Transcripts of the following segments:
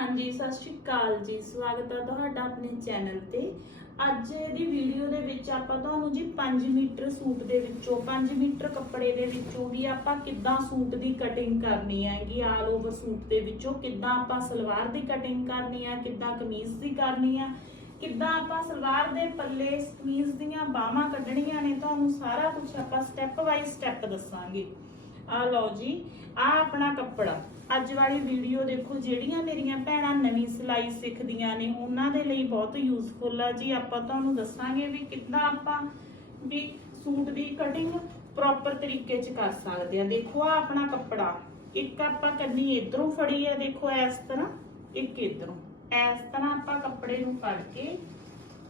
ਹਾਂਜੀ, ਸਤਿ ਸ਼੍ਰੀ ਅਕਾਲ ਜੀ। ਸਵਾਗਤ ਹੈ ਤੁਹਾਡਾ ਆਪਣੇ ਚੈਨਲ ਤੇ। ਅੱਜ ਦੀ ਵੀਡੀਓ ਦੇ ਵਿੱਚ ਆਪਾਂ ਤੁਹਾਨੂੰ ਜੀ 5 ਮੀਟਰ ਸੂਟ ਦੇ ਵਿੱਚੋਂ 5 ਮੀਟਰ ਕੱਪੜੇ ਦੇ ਵਿੱਚੋਂ ਵੀ ਆਪਾਂ ਕਿੱਦਾਂ ਸੂਟ ਦੀ ਕਟਿੰਗ ਕਰਨੀ ਹੈਗੀ ਆਲ ਓਵਰ ਸੂਟ ਦੇ ਵਿੱਚੋਂ ਕਿੱਦਾਂ ਆਪਾਂ ਸਲਵਾਰ ਦੀ ਕਟਿੰਗ ਕਰਨੀ ਆ, ਕਿੱਦਾਂ ਕਮੀਜ਼ ਦੀ ਕਰਨੀ ਆ, ਕਿੱਦਾਂ ਆਪਾਂ ਸਲਵਾਰ ਦੇ ਪੱਲੇ ਕਮੀਜ਼ ਦੀਆਂ ਬਾਹਾਂ ਕੱਢਣੀਆਂ ਨੇ, ਤੁਹਾਨੂੰ ਸਾਰਾ ਕੁਝ ਆਪਾਂ ਸਟੈਪ ਬਾਈ ਸਟੈਪ ਦੱਸਾਂਗੇ। ਆ ਲਓ ਜੀ ਆ ਆਪਣਾ ਕੱਪੜਾ। ਅੱਜ ਵਾਲੀ ਵੀਡੀਓ ਦੇਖੋ, ਜਿਹੜੀਆਂ ਮੇਰੀਆਂ ਭੈਣਾਂ ਨਵੀਂ ਸਿਲਾਈ ਸਿੱਖਦੀਆਂ ਨੇ, ਉਹਨਾਂ ਦੇ ਲਈ ਬਹੁਤ ਯੂਜ਼ਫੁਲ ਆ। ਜੀ, ਆਪਾਂ ਤੁਹਾਨੂੰ ਦੱਸਾਂਗੇ ਵੀ ਕਿੱਦਾਂ ਆਪਾਂ ਵੀ ਸੂਟ ਦੀ ਕਟਿੰਗ ਪ੍ਰੋਪਰ ਤਰੀਕੇ 'ਚ ਕਰ ਸਕਦੇ ਆ। ਦੇਖੋ ਆ ਆਪਣਾ ਕੱਪੜਾ। ਇੱਕ ਆਪਾਂ ਕੰਨੀ ਇਧਰੋਂ ਫੜੀ ਆ, ਦੇਖੋ, ਇਸ ਤਰ੍ਹਾਂ, ਇੱਕ ਇਧਰੋਂ। ਇਸ ਤਰ੍ਹਾਂ ਆਪਾਂ ਕੱਪੜੇ ਨੂੰ ਫੜ ਕੇ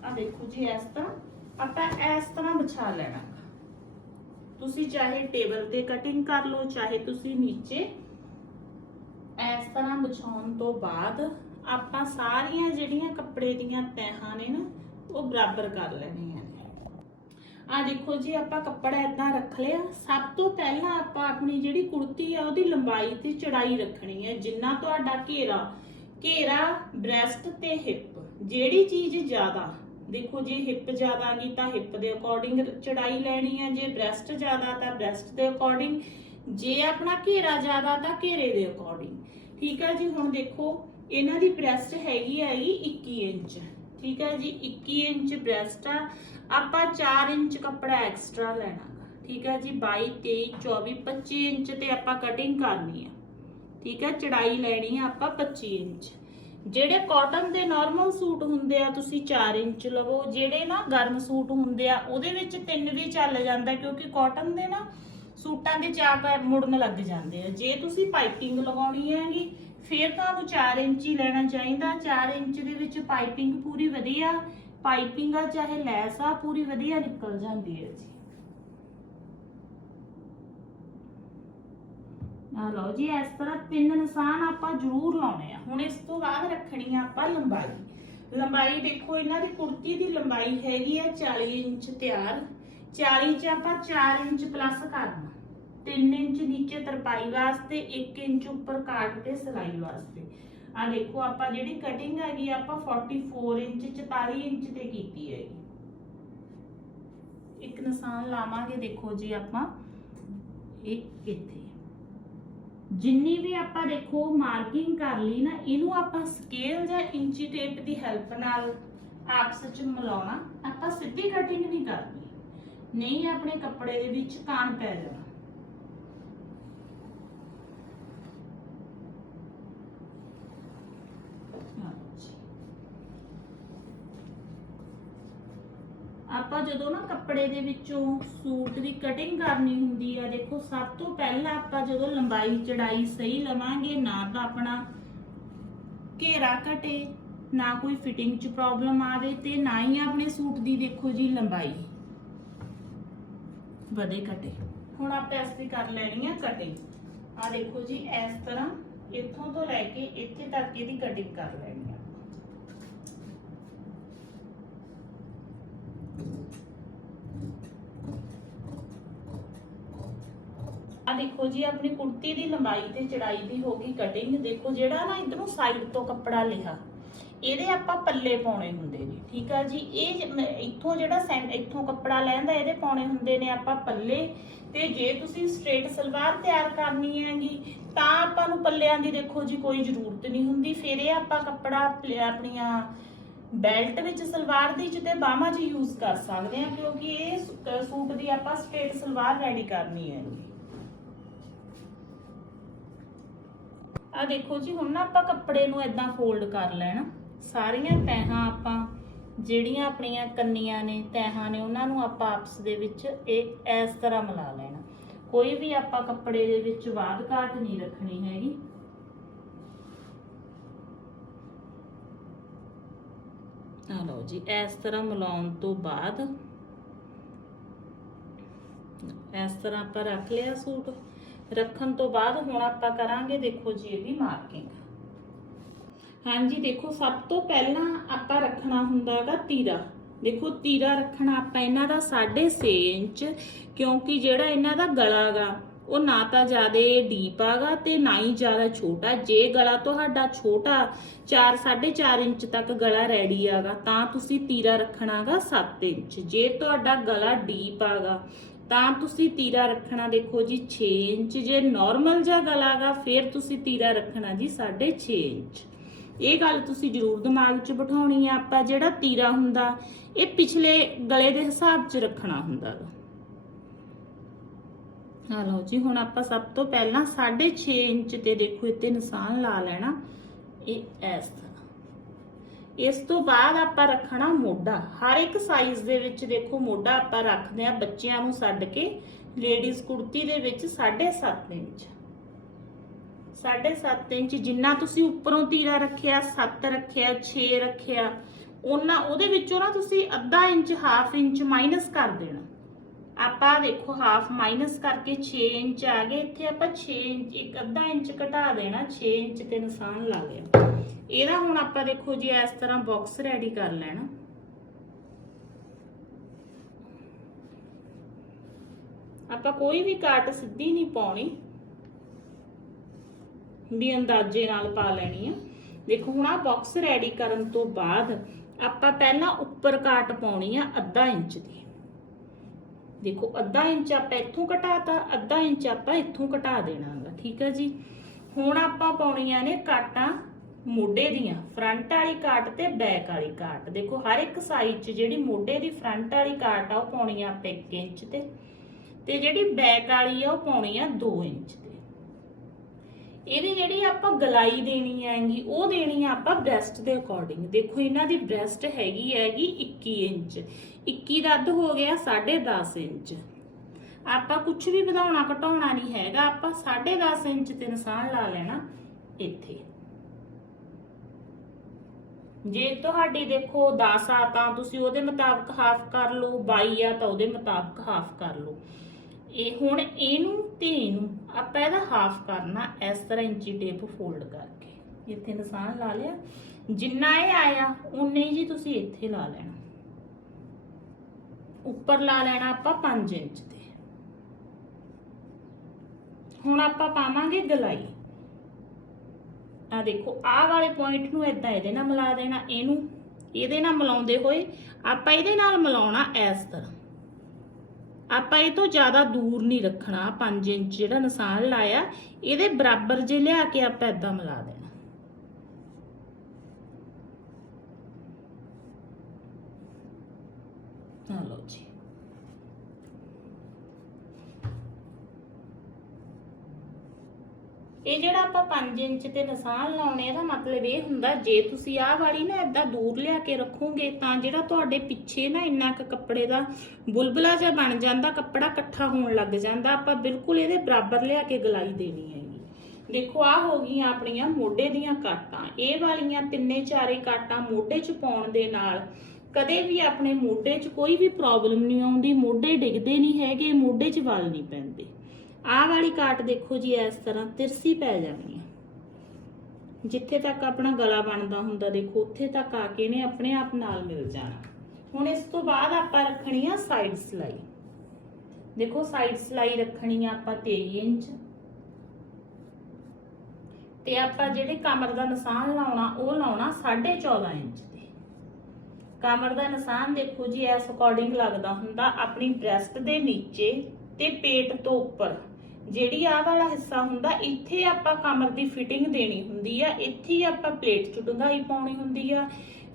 ਆ ਦੇਖੋ ਜੀ, ਇਸ ਤਰ੍ਹਾਂ ਆਪਾਂ ਇਸ ਤਰ੍ਹਾਂ ਵਿਛਾ ਲੈਣਾ। ਤੁਸੀਂ ਚਾਹੇ ਟੇਬਲ ਤੇ ਕਟਿੰਗ ਕਰ ਲਓ, ਚਾਹੇ ਤੁਸੀਂ ਨੀਚੇ ਇਸ ਤਰ੍ਹਾਂ ਵਿਛਾਉਣ ਤੋਂ ਬਾਅਦ ਆਪਾਂ ਸਾਰੀਆਂ ਜਿਹੜੀਆਂ ਕੱਪੜੇ ਦੀਆਂ ਤਹਿਾਂ ਨੇ ਨਾ, ਉਹ ਬਰਾਬਰ ਕਰ ਲੈਣੀਆਂ ਆ ਦੇਖੋ ਜੀ, ਆਪਾਂ ਕੱਪੜਾ ਇਦਾਂ ਰੱਖ ਲਿਆ। ਸਭ ਤੋਂ ਪਹਿਲਾਂ ਆਪਾਂ ਆਪਣੀ ਜਿਹੜੀ ਕੁੜਤੀ ਆ, ਉਹਦੀ ਲੰਬਾਈ ਤੇ ਚੜਾਈ ਰੱਖਣੀ ਹੈ। ਜਿੰਨਾ ਤੁਹਾਡਾ ਘੇਰਾ ਘੇਰਾ, ਬ੍ਰੈਸਟ ਤੇ ਹਿੱਪ, ਜਿਹੜੀ ਚੀਜ਼ ਜ਼ਿਆਦਾ। ਦੇਖੋ ਜੇ ਹਿੱਪ ਜ਼ਿਆਦਾ ਗਈ ਤਾਂ ਹਿੱਪ ਦੇ ਅਕੋਰਡਿੰਗ ਚੜਾਈ ਲੈਣੀ ਹੈ। ਜੇ ਬ੍ਰੈਸਟ ਜ਼ਿਆਦਾ ਤਾਂ ਬ੍ਰੈਸਟ ਦੇ ਅਕੋਰਡਿੰਗ ਜੇ ਆਪਣਾ ਘੇਰਾ ਜ਼ਿਆਦਾ ਤਾਂ ਘੇਰੇ ਦੇ ਅਕੋਰਡਿੰਗ ਠੀਕ ਆ ਜੀ, ਹੁਣ ਦੇਖੋ, ਇਹਨਾਂ ਦੀ ਬ੍ਰੈਸਟ ਹੈਗੀ ਹੈਗੀ 21 ਇੰਚ। ਠੀਕ ਹੈ ਜੀ 21 ਇੰਚ ਬ੍ਰੈਸਟ ਆ। ਆਪਾਂ 4 ਇੰਚ ਕੱਪੜਾ ਐਕਸਟਰਾ ਲੈਣਾ। ਠੀਕ ਹੈ ਜੀ 22 23 24 25 ਇੰਚ ਤੇ ਆਪਾਂ ਕਟਿੰਗ ਕਰਨੀ ਆ। ਠੀਕ ਹੈ, ਚੜਾਈ ਲੈਣੀ ਆ ਆਪਾਂ 25 ਇੰਚ। ਜਿਹੜੇ ਕਾਟਨ ਦੇ ਨਾਰਮਲ ਸੂਟ ਹੁੰਦੇ ਆ, ਤੁਸੀਂ 4 ਇੰਚ ਲਵੋ। ਜਿਹੜੇ ਨਾ ਗਰਮ ਸੂਟ ਹੁੰਦੇ ਆ, ਉਹਦੇ ਵਿੱਚ 3 ਵੀ ਚੱਲ ਜਾਂਦਾ, ਕਿਉਂਕਿ ਕਾਟਨ ਦੇ ਨਾ ਸੂਟਾਂ ਦੇ ਚਾਕ ਮੁੜਨ ਲੱਗ ਜਾਂਦੇ ਆ। ਜੇ ਤੁਸੀਂ ਪਾਈਪਿੰਗ ਲਗਾਉਣੀ ਹੈਗੀ, ਫਿਰ ਤੁਹਾਨੂੰ 4 ਇੰਚ ਹੀ ਲੈਣਾ ਚਾਹੀਦਾ। 4 ਇੰਚ ਦੇ ਵਿੱਚ ਪਾਈਪਿੰਗ ਪੂਰੀ ਵਧੀਆ, ਪਾਈਪਿੰਗ ਆ ਚਾਹੇ ਲੈਸ ਆ, ਪੂਰੀ ਵਧੀਆ ਨਿਕਲ ਜਾਂਦੀ ਹੈ ਜੀ। ਆ ਲਓ ਜੀ, ਇਸ ਤਰ੍ਹਾਂ ਤਿੰਨ ਨਿਸ਼ਾਨ ਆਪਾਂ ਜ਼ਰੂਰ ਲਾਉਣੇ ਆ। ਹੁਣ ਇਸ ਤੋਂ ਬਾਅਦ ਰੱਖਣੀ ਆ ਆਪਾਂ ਲੰਬਾਈ। ਲੰਬਾਈ ਦੇਖੋ, ਇਹਨਾਂ ਦੀ ਕੁੜਤੀ ਦੀ ਲੰਬਾਈ ਹੈਗੀ ਆ 40 ਇੰਚ ਤਿਆਰ। 40 ਚ ਆਪਾਂ 4 ਇੰਚ ਪਲੱਸ ਕਰਨਾ 3 ਇੰਚ ਨੀਚੇ ਤਰਪਾਈ ਵਾਸਤੇ 1 ਇੰਚ ਉੱਪਰ ਕਾਟ ਤੇ ਸਿਲਾਈ ਵਾਸਤੇ। ਆ ਦੇਖੋ, ਆਪਾਂ ਜਿਹੜੀ ਕਟਿੰਗ ਹੈਗੀ, ਆਪਾਂ 44 ਇੰਚ 44 ਇੰਚ ਤੇ ਕੀਤੀ ਹੈਗੀ। ਇੱਕ ਨਿਸ਼ਾਨ ਲਾਵਾਂਗੇ, ਦੇਖੋ ਜੀ ਆਪਾਂ। ਇਹ ਇੱਥੇ। ਜਿੰਨੀ ਵੀ ਆਪਾਂ ਦੇਖੋ ਮਾਰਕਿੰਗ ਕਰ ਲਈ ਨਾ, ਇਹਨੂੰ ਆਪਾਂ ਸਕੇਲ ਜਾਂ ਇੰਚੀ ਟੇਪ ਦੀ ਹੈਲਪ ਨਾਲ ਆਪਸ ਵਿੱਚ ਮਿਲਾਉਣਾ। ਆਪਾਂ ਸਿੱਧੀ ਕਟਿੰਗ ਨਹੀਂ ਕਰਨੀ ਨਹੀਂ ਆਪਣੇ ਕੱਪੜੇ ਦੇ ਵਿੱਚ ਕਾਣ ਪੈ ਜਾਣਾ। ਆਪਾਂ ਜਦੋਂ ਨਾ ਕੱਪੜੇ ਦੇ ਵਿੱਚੋਂ ਸੂਟ ਦੀ ਕਟਿੰਗ ਕਰਨੀ ਹੁੰਦੀ ਆ, ਦੇਖੋ ਸਭ ਤੋਂ ਪਹਿਲਾਂ ਆਪਾਂ ਜਦੋਂ ਲੰਬਾਈ ਚੜਾਈ ਸਹੀ ਲਵਾਂਗੇ, ਨਾ ਤਾਂ ਆਪਣਾ ਘੇਰਾ ਘਟੇ, ਨਾ ਕੋਈ ਫਿਟਿੰਗ 'ਚ ਪ੍ਰੋਬਲਮ ਆਵੇ ਤੇ ਨਾ ਹੀ ਆਪਣੇ ਸੂਟ ਦੀ ਦੇਖੋ ਜੀ ਲੰਬਾਈ। ਵਧੇ ਘਟੇ। ਹੁਣ ਆਪਾਂ ਇਸ ਦੀ ਕਰ ਲੈਣੀ ਆ ਕਟਿੰਗ ਆ ਦੇਖੋ ਜੀ, ਇਸ ਤਰ੍ਹਾਂ ਇੱਥੋਂ ਤੋਂ ਲੈ ਕੇ ਇੱਥੇ ਤੱਕ ਇਹਦੀ ਕਟਿੰਗ ਕਰ ਲੈਣੀ ਆ। ਆ ਦੇਖੋ ਜੀ, ਆਪਣੀ ਕੁੜਤੀ ਦੀ ਲੰਬਾਈ ਤੇ ਚੜਾਈ ਦੀ ਹੋ ਗਈ ਕਟਿੰਗ ਦੇਖੋ ਜਿਹੜਾ ਨਾ ਇਧਰੋਂ ਸਾਈਡ ਤੋਂ ਕੱਪੜਾ ਲਿਆ ਇਹਦੇ ਆਪਾਂ ਪੱਲੇ ਪਾਉਣੇ ਹੁੰਦੇ ਨੇ, ਠੀਕ ਆ ਜੀ? ਇਹ ਇੱਥੋਂ ਜਿਹੜਾ ਇੱਥੋਂ ਕੱਪੜਾ ਲੈਂਦਾ, ਇਹਦੇ ਪਾਉਣੇ ਹੁੰਦੇ ਨੇ ਆਪਾਂ ਪੱਲੇ। ਤੇ ਜੇ ਤੁਸੀਂ ਸਟ੍ਰੇਟ ਸਲਵਾਰ ਤਿਆਰ ਕਰਨੀ ਹੈਗੀ, ਤਾਂ ਆਪਾਂ ਨੂੰ ਪੱਲਿਆਂ ਦੀ ਦੇਖੋ ਜੀ ਕੋਈ ਜ਼ਰੂਰਤ ਨਹੀਂ ਹੁੰਦੀ। ਫਿਰ ਇਹ ਆਪਾਂ ਕੱਪੜਾ ਆਪਣੀਆਂ ਬੈਲਟ ਵਿੱਚ ਸਲਵਾਰ ਦੀ ਚ ਤੇ ਬਾਹਾਂ 'ਚ ਯੂਜ਼ ਕਰ ਸਕਦੇ ਹਾਂ, ਕਿਉਂਕਿ ਇਹ ਸੂਟ ਦੀ ਆਪਾਂ ਸਟ੍ਰੇਟ ਸਲਵਾਰ ਰੈਡੀ ਕਰਨੀ ਹੈ ਜੀ ਆ ਦੇਖੋ ਜੀ, ਹੁਣ ਨਾ ਆਪਾਂ ਕੱਪੜੇ ਨੂੰ ਇਦਾਂ ਫੋਲਡ ਕਰ ਲੈਣਾ। ਸਾਰੀਆਂ ਤੈਹਾਂ ਆਪਾਂ, ਜਿਹੜੀਆਂ ਆਪਣੀਆਂ ਕੰਨੀਆਂ ਨੇ, ਤੈਹਾਂ ਨੇ, ਉਹਨਾਂ ਨੂੰ ਆਪਾਂ ਆਪਸ ਦੇ ਵਿੱਚ ਇਹ ਇਸ ਤਰ੍ਹਾਂ ਮਿਲਾ ਲੈਣਾ। ਕੋਈ ਵੀ ਆਪਾਂ ਕੱਪੜੇ ਦੇ ਵਿੱਚ ਬਾਦ ਘਾਟ ਨਹੀਂ ਰੱਖਣੀ ਹੈਗੀ। ਆ ਲਓ ਜੀ, ਇਸ ਤਰ੍ਹਾਂ ਮਿਲਾਉਣ ਤੋਂ ਬਾਅਦ ਇਸ ਤਰ੍ਹਾਂ ਆਪਾਂ ਰੱਖ ਲਿਆ ਸੂਟ। ਰੱਖਣ ਤੋਂ ਬਾਅਦ ਹੁਣ ਆਪਾਂ ਕਰਾਂਗੇ ਦੇਖੋ ਜੀ ਇਹਦੀ ਮਾਰਕਿੰਗ ਹਾਂਜੀ, ਦੇਖੋ, ਸਭ ਤੋਂ ਪਹਿਲਾਂ ਆਪਾਂ ਰੱਖਣਾ ਹੁੰਦਾ ਹੈਗਾ ਤੀਰਾ। ਦੇਖੋ, ਤੀਰਾ ਰੱਖਣਾ ਆਪਾਂ ਇਹਨਾਂ ਦਾ 6.5 ਇੰਚ, ਕਿਉਂਕਿ ਜਿਹੜਾ ਇਹਨਾਂ ਦਾ ਗਲਾ ਗਾ, ਉਹ ਨਾ ਤਾਂ ਜ਼ਿਆਦਾ ਡੀਪ ਆਗਾ ਤੇ ਨਾ ਹੀ ਜ਼ਿਆਦਾ ਛੋਟਾ। ਜੇ ਗਲਾ ਤੁਹਾਡਾ ਛੋਟਾ 4 4.5 ਇੰਚ ਤੱਕ ਗਲਾ ਰੈਡੀ ਆਗਾ, ਤਾਂ ਤੁਸੀਂ ਤੀਰਾ ਰੱਖਣਾਗਾ 7 ਇੰਚ। ਜੇ ਤੁਹਾਡਾ ਗਲਾ ਡੀਪ ਆਗਾ, ਤਾਂ ਤੁਸੀਂ ਤੀਰਾ ਰੱਖਣਾ ਦੇਖੋ ਜੀ 6 ਇੰਚ। ਜੇ ਨਾਰਮਲ ਜਿਹਾ ਗਲਾ ਗਾ, ਫਿਰ ਤੁਸੀਂ ਤੀਰਾ ਰੱਖਣਾ ਜੀ 6.5 ਇੰਚ। ਇਹ ਗੱਲ ਤੁਸੀਂ ਜ਼ਰੂਰ ਦਿਮਾਗ 'ਚ ਬਿਠਾਉਣੀ ਆ, ਆਪਾਂ ਜਿਹੜਾ ਤੀਰਾ ਹੁੰਦਾ, ਇਹ ਪਿਛਲੇ ਗਲੇ ਦੇ ਹਿਸਾਬ 'ਚ ਰੱਖਣਾ ਹੁੰਦਾ ਆ ਲਓ ਜੀ, ਹੁਣ ਆਪਾਂ ਸਭ ਤੋਂ ਪਹਿਲਾਂ 6.5 ਇੰਚ ਤੇ ਦੇਖੋ, ਇੱਥੇ ਨਿਸ਼ਾਨ ਲਾ ਲੈਣਾ, ਇਹ ਇਸ ਤਰ੍ਹਾਂ। ਇਸ ਤੋਂ ਬਾਅਦ ਆਪਾਂ ਰੱਖਣਾ ਮੋਢਾ। ਹਰ ਇੱਕ ਸਾਈਜ਼ ਦੇ ਵਿੱਚ ਦੇਖੋ, ਮੋਢਾ ਆਪਾਂ ਰੱਖਦੇ ਆ ਬੱਚਿਆਂ ਨੂੰ ਛੱਡ ਕੇ ਲੇਡੀਜ਼ ਕੁੜਤੀ ਦੇ ਵਿੱਚ 7.5 ਇੰਚ। 7.5 ਇੰਚ, ਜਿੰਨਾ ਤੁਸੀਂ ਉੱਪਰੋਂ ਤੀਰਾ ਰੱਖਿਆ 7 ਰੱਖਿਆ 6 ਰੱਖਿਆ, ਉਹਨਾਂ, ਉਹਦੇ ਵਿੱਚੋਂ ਨਾ ਤੁਸੀਂ ਅੱਧਾ ਇੰਚ, ਹਾਫ ਇੰਚ ਮਾਈਨਸ ਕਰ ਦੇਣਾ। ਆਪਾਂ ਦੇਖੋ ਹਾਫ ਮਾਈਨਸ ਕਰਕੇ 6 ਇੰਚ ਆ ਗਏ, ਇੱਥੇ ਆਪਾਂ 6 ਇੰਚ, ਇੱਕ ਅੱਧਾ ਇੰਚ ਘਟਾ ਦੇਣਾ 6 ਇੰਚ ਤੇ ਨਿਸ਼ਾਨ ਲਾ ਲਿਆ। ਇਹਦਾ ਹੁਣ ਆਪਾਂ ਦੇਖੋ ਜੀ ਇਸ ਤਰ੍ਹਾਂ ਬਾਕਸ ਰੈਡੀ ਕਰ ਲੈਣਾ। ਆਪਾਂ ਕੋਈ ਵੀ ਕਾਟ ਸਿੱਧੀ ਨਹੀਂ ਪਾਉਣੀ। ਵੀ ਅੰਦਾਜ਼ੇ ਨਾਲ ਪਾ ਲੈਣੀ ਆ। ਦੇਖੋ, ਹੁਣ ਆ ਬਾਕਸ ਰੈਡੀ ਕਰਨ ਤੋਂ ਬਾਅਦ ਆਪਾਂ ਪਹਿਲਾਂ ਉੱਪਰ ਕਾਟ ਪਾਉਣੀ ਆ ਅੱਧਾ ਇੰਚ ਦੀ। ਦੇਖੋ, ਅੱਧਾ ਇੰਚ ਆਪਾਂ ਇੱਥੋਂ ਘਟਾਤਾ ਅੱਧਾ ਇੰਚ ਆਪਾਂ ਇੱਥੋਂ ਘਟਾ ਦੇਣਾਗਾ, ਠੀਕ ਹੈ ਜੀ? ਹੁਣ ਆਪਾਂ ਪਾਉਣੀਆਂ ਨੇ ਕਾਟਾਂ ਮੋਢੇ ਦੀਆਂ ਫਰੰਟ ਵਾਲੀ ਕਾਟ ਤੇ ਬੈਕ ਵਾਲੀ ਕਾਟ। ਦੇਖੋ, ਹਰ ਇੱਕ ਸਾਈਡ 'ਚ ਜਿਹੜੀ ਮੋਢੇ ਦੀ ਫਰੰਟ ਵਾਲੀ ਕਾਟ ਆ, ਉਹ ਪਾਉਣੀ ਆ ਆਪਾਂ 1 ਇੰਚ ਤੇ। ਤੇ ਜਿਹੜੀ ਬੈਕ ਵਾਲੀ ਆ, ਉਹ ਪਾਉਣੀ ਆ 2 ਇੰਚ ਤੇ। ਇਹਦੀ ਜਿਹੜੀ ਆਪਾਂ ਗਲਾਈ ਦੇਣੀ ਹੈਗੀ, ਉਹ ਦੇਣੀ ਆ ਆਪਾਂ ਬ੍ਰੈਸਟ ਦੇ ਅਕੋਰਡਿੰਗ ਦੇਖੋ, ਇਹਨਾਂ ਦੀ ਬ੍ਰੈਸਟ ਹੈਗੀ ਹੈਗੀ 21 ਇੰਚ। 21 ਦਾ ਹੋ ਗਿਆ 10.5 ਇੰਚ। ਆਪਾਂ ਕੁਝ ਵੀ ਵਧਾਉਣਾ ਘਟਾਉਣਾ ਨਹੀਂ ਹੈਗਾ, ਆਪਾਂ 10.5 ਇੰਚ ਤੇ ਨਿਸ਼ਾਨ ਲਾ ਲੈਣਾ ਇੱਥੇ। ਜੇ ਤੁਹਾਡੀ ਦੇਖੋ 10 ਆ ਤਾਂ ਤੁਸੀਂ ਉਹਦੇ ਮੁਤਾਬਕ ਹਾਫ ਕਰ ਲਓ 22 ਆ ਤਾਂ ਉਹਦੇ ਮੁਤਾਬਕ ਹਾਫ ਕਰ ਲਓ। ਇਹ ਹੁਣ ਇਹਨੂੰ ਤੇ ਇਹਨੂੰ ਆਪਾਂ ਇਹਦਾ ਹਾਫ ਕਰਨਾ, ਇਸ ਤਰ੍ਹਾਂ ਇੰਚੀ ਟੇਪ ਫੋਲਡ ਕਰਕੇ। ਇੱਥੇ ਨਿਸ਼ਾਨ ਲਾ ਲਿਆ। ਜਿੰਨਾ ਇਹ ਆਇਆ ਉਨੇ ਹੀ ਜੀ ਤੁਸੀਂ ਇੱਥੇ ਲਾ ਲੈਣਾ। ਉੱਪਰ ਲਾ ਲੈਣਾ ਆਪਾਂ 5 ਇੰਚ ਤੇ। ਹੁਣ ਆਪਾਂ ਪਾਵਾਂਗੇ ਗਲਾਈ। ਆ ਦੇਖੋ, ਆਹ ਵਾਲੇ ਪੁਆਇੰਟ ਨੂੰ ਇਦਾਂ ਇਹਦੇ ਨਾਲ ਮਿਲਾ ਦੇਣਾ ਇਹਨੂੰ। ਇਹਦੇ ਨਾਲ ਮਿਲਾਉਂਦੇ ਹੋਏ ਆਪਾਂ ਇਹਦੇ ਨਾਲ ਮਿਲਾਉਣਾ ਇਸ ਤਰ੍ਹਾਂ। ਆਪਾਂ ਇਹ ਤੋਂ ਜ਼ਿਆਦਾ ਦੂਰ ਨਹੀਂ ਰੱਖਣਾ 5 ਇੰਚ ਜਿਹੜਾ ਨਿਸ਼ਾਨ ਲਾਇਆ, ਇਹਦੇ ਬਰਾਬਰ ਜੇ ਲਿਆ ਕੇ ਆਪਾਂ ਇਦਾਂ ਮਿਲਾ ਦੇਣਾ। ਚਲੋ ਜੀ। ਇਹ ਜਿਹੜਾ ਆਪਾਂ 5 ਇੰਚ ਤੇ ਨਿਸ਼ਾਨ ਲਾਉਣੇ ਇਹਦਾ ਮਤਲਬ ਇਹ ਹੁੰਦਾ, ਜੇ ਤੁਸੀਂ ਆਹ ਵਾਲੀ ਨਾ ਇਦਾਂ ਦੂਰ ਲਿਆ ਕੇ ਰੱਖੋਗੇ, ਤਾਂ ਜਿਹੜਾ ਤੁਹਾਡੇ ਪਿੱਛੇ ਨਾ ਇੰਨਾ ਕੁ ਕੱਪੜੇ ਦਾ ਬੁਲਬੁਲਾ ਜਿਹਾ ਬਣ ਜਾਂਦਾ, ਕੱਪੜਾ ਇਕੱਠਾ ਹੋਣ ਲੱਗ ਜਾਂਦਾ, ਆਪਾਂ ਬਿਲਕੁਲ ਇਹਦੇ ਬਰਾਬਰ ਲਿਆ ਕੇ ਗਲਾਈ ਦੇਣੀ ਹੈਗੀ। ਦੇਖੋ ਆ ਹੋ ਗਈਆਂ ਆਪਣੀਆਂ ਮੋਢੇ ਦੀਆਂ ਕਾਟਾਂ। ਇਹ ਵਾਲੀਆਂ ਤਿੰਨੇ ਚਾਰੇ ਕਾਟਾਂ ਮੋਢੇ 'ਚ ਪਾਉਣ ਦੇ ਨਾਲ ਕਦੇ ਵੀ ਆਪਣੇ ਮੋਢੇ 'ਚ ਕੋਈ ਵੀ ਪ੍ਰੋਬਲਮ ਨਹੀਂ ਆਉਂਦੀ, ਮੋਢੇ ਡਿੱਗਦੇ ਨਹੀਂ ਹੈਗੇ, ਮੋਢੇ 'ਚ ਵਾਲ ਨਹੀਂ ਪੈਂਦੇ। ਆਹ ਵਾਲੀ ਕਾਟ ਦੇਖੋ ਜੀ, ਇਸ ਤਰ੍ਹਾਂ ਤਿਰਸੀ ਪੈ ਜਾਣੀ ਹੈ ਜਿੱਥੇ ਤੱਕ ਆਪਣਾ ਗਲਾ ਬਣਦਾ ਹੁੰਦਾ ਦੇਖੋ, ਉੱਥੇ ਤੱਕ ਆ ਕੇ ਨੇ ਆਪਣੇ ਆਪ ਨਾਲ ਮਿਲ ਜਾਣਾ। ਹੁਣ ਇਸ ਤੋਂ ਬਾਅਦ ਆਪਾਂ ਰੱਖਣੀ ਆ ਸਾਈਡ ਸਲਾਈ। ਦੇਖੋ ਸਾਈਡ ਸਲਾਈ ਰੱਖਣੀ ਆ ਆਪਾਂ 23 ਇੰਚ। ਤੇ ਆਪਾਂ ਜਿਹੜੇ ਕਮਰ ਦਾ ਨਿਸ਼ਾਨ ਲਾਉਣਾ, ਉਹ ਲਾਉਣਾ 14.5 ਇੰਚ ਤੇ। ਕਮਰ ਦਾ ਨਿਸ਼ਾਨ ਦੇਖੋ ਜੀ, ਇਸ ਅਕੋਰਡਿੰਗ ਲੱਗਦਾ ਹੁੰਦਾ ਆਪਣੀ ਬ੍ਰੈਸਟ ਦੇ ਨੀਚੇ ਤੇ ਪੇਟ ਤੋਂ ਉੱਪਰ। ਜਿਹੜੀ ਆਹ ਵਾਲਾ ਹਿੱਸਾ ਹੁੰਦਾ, ਇੱਥੇ ਆਪਾਂ ਕਮਰ ਦੀ ਫਿਟਿੰਗ ਦੇਣੀ ਹੁੰਦੀ ਆ, ਇੱਥੇ ਹੀ ਆਪਾਂ ਪਲੇਟ 'ਚ ਡੂੰਘਾਈ ਪਾਉਣੀ ਹੁੰਦੀ ਆ।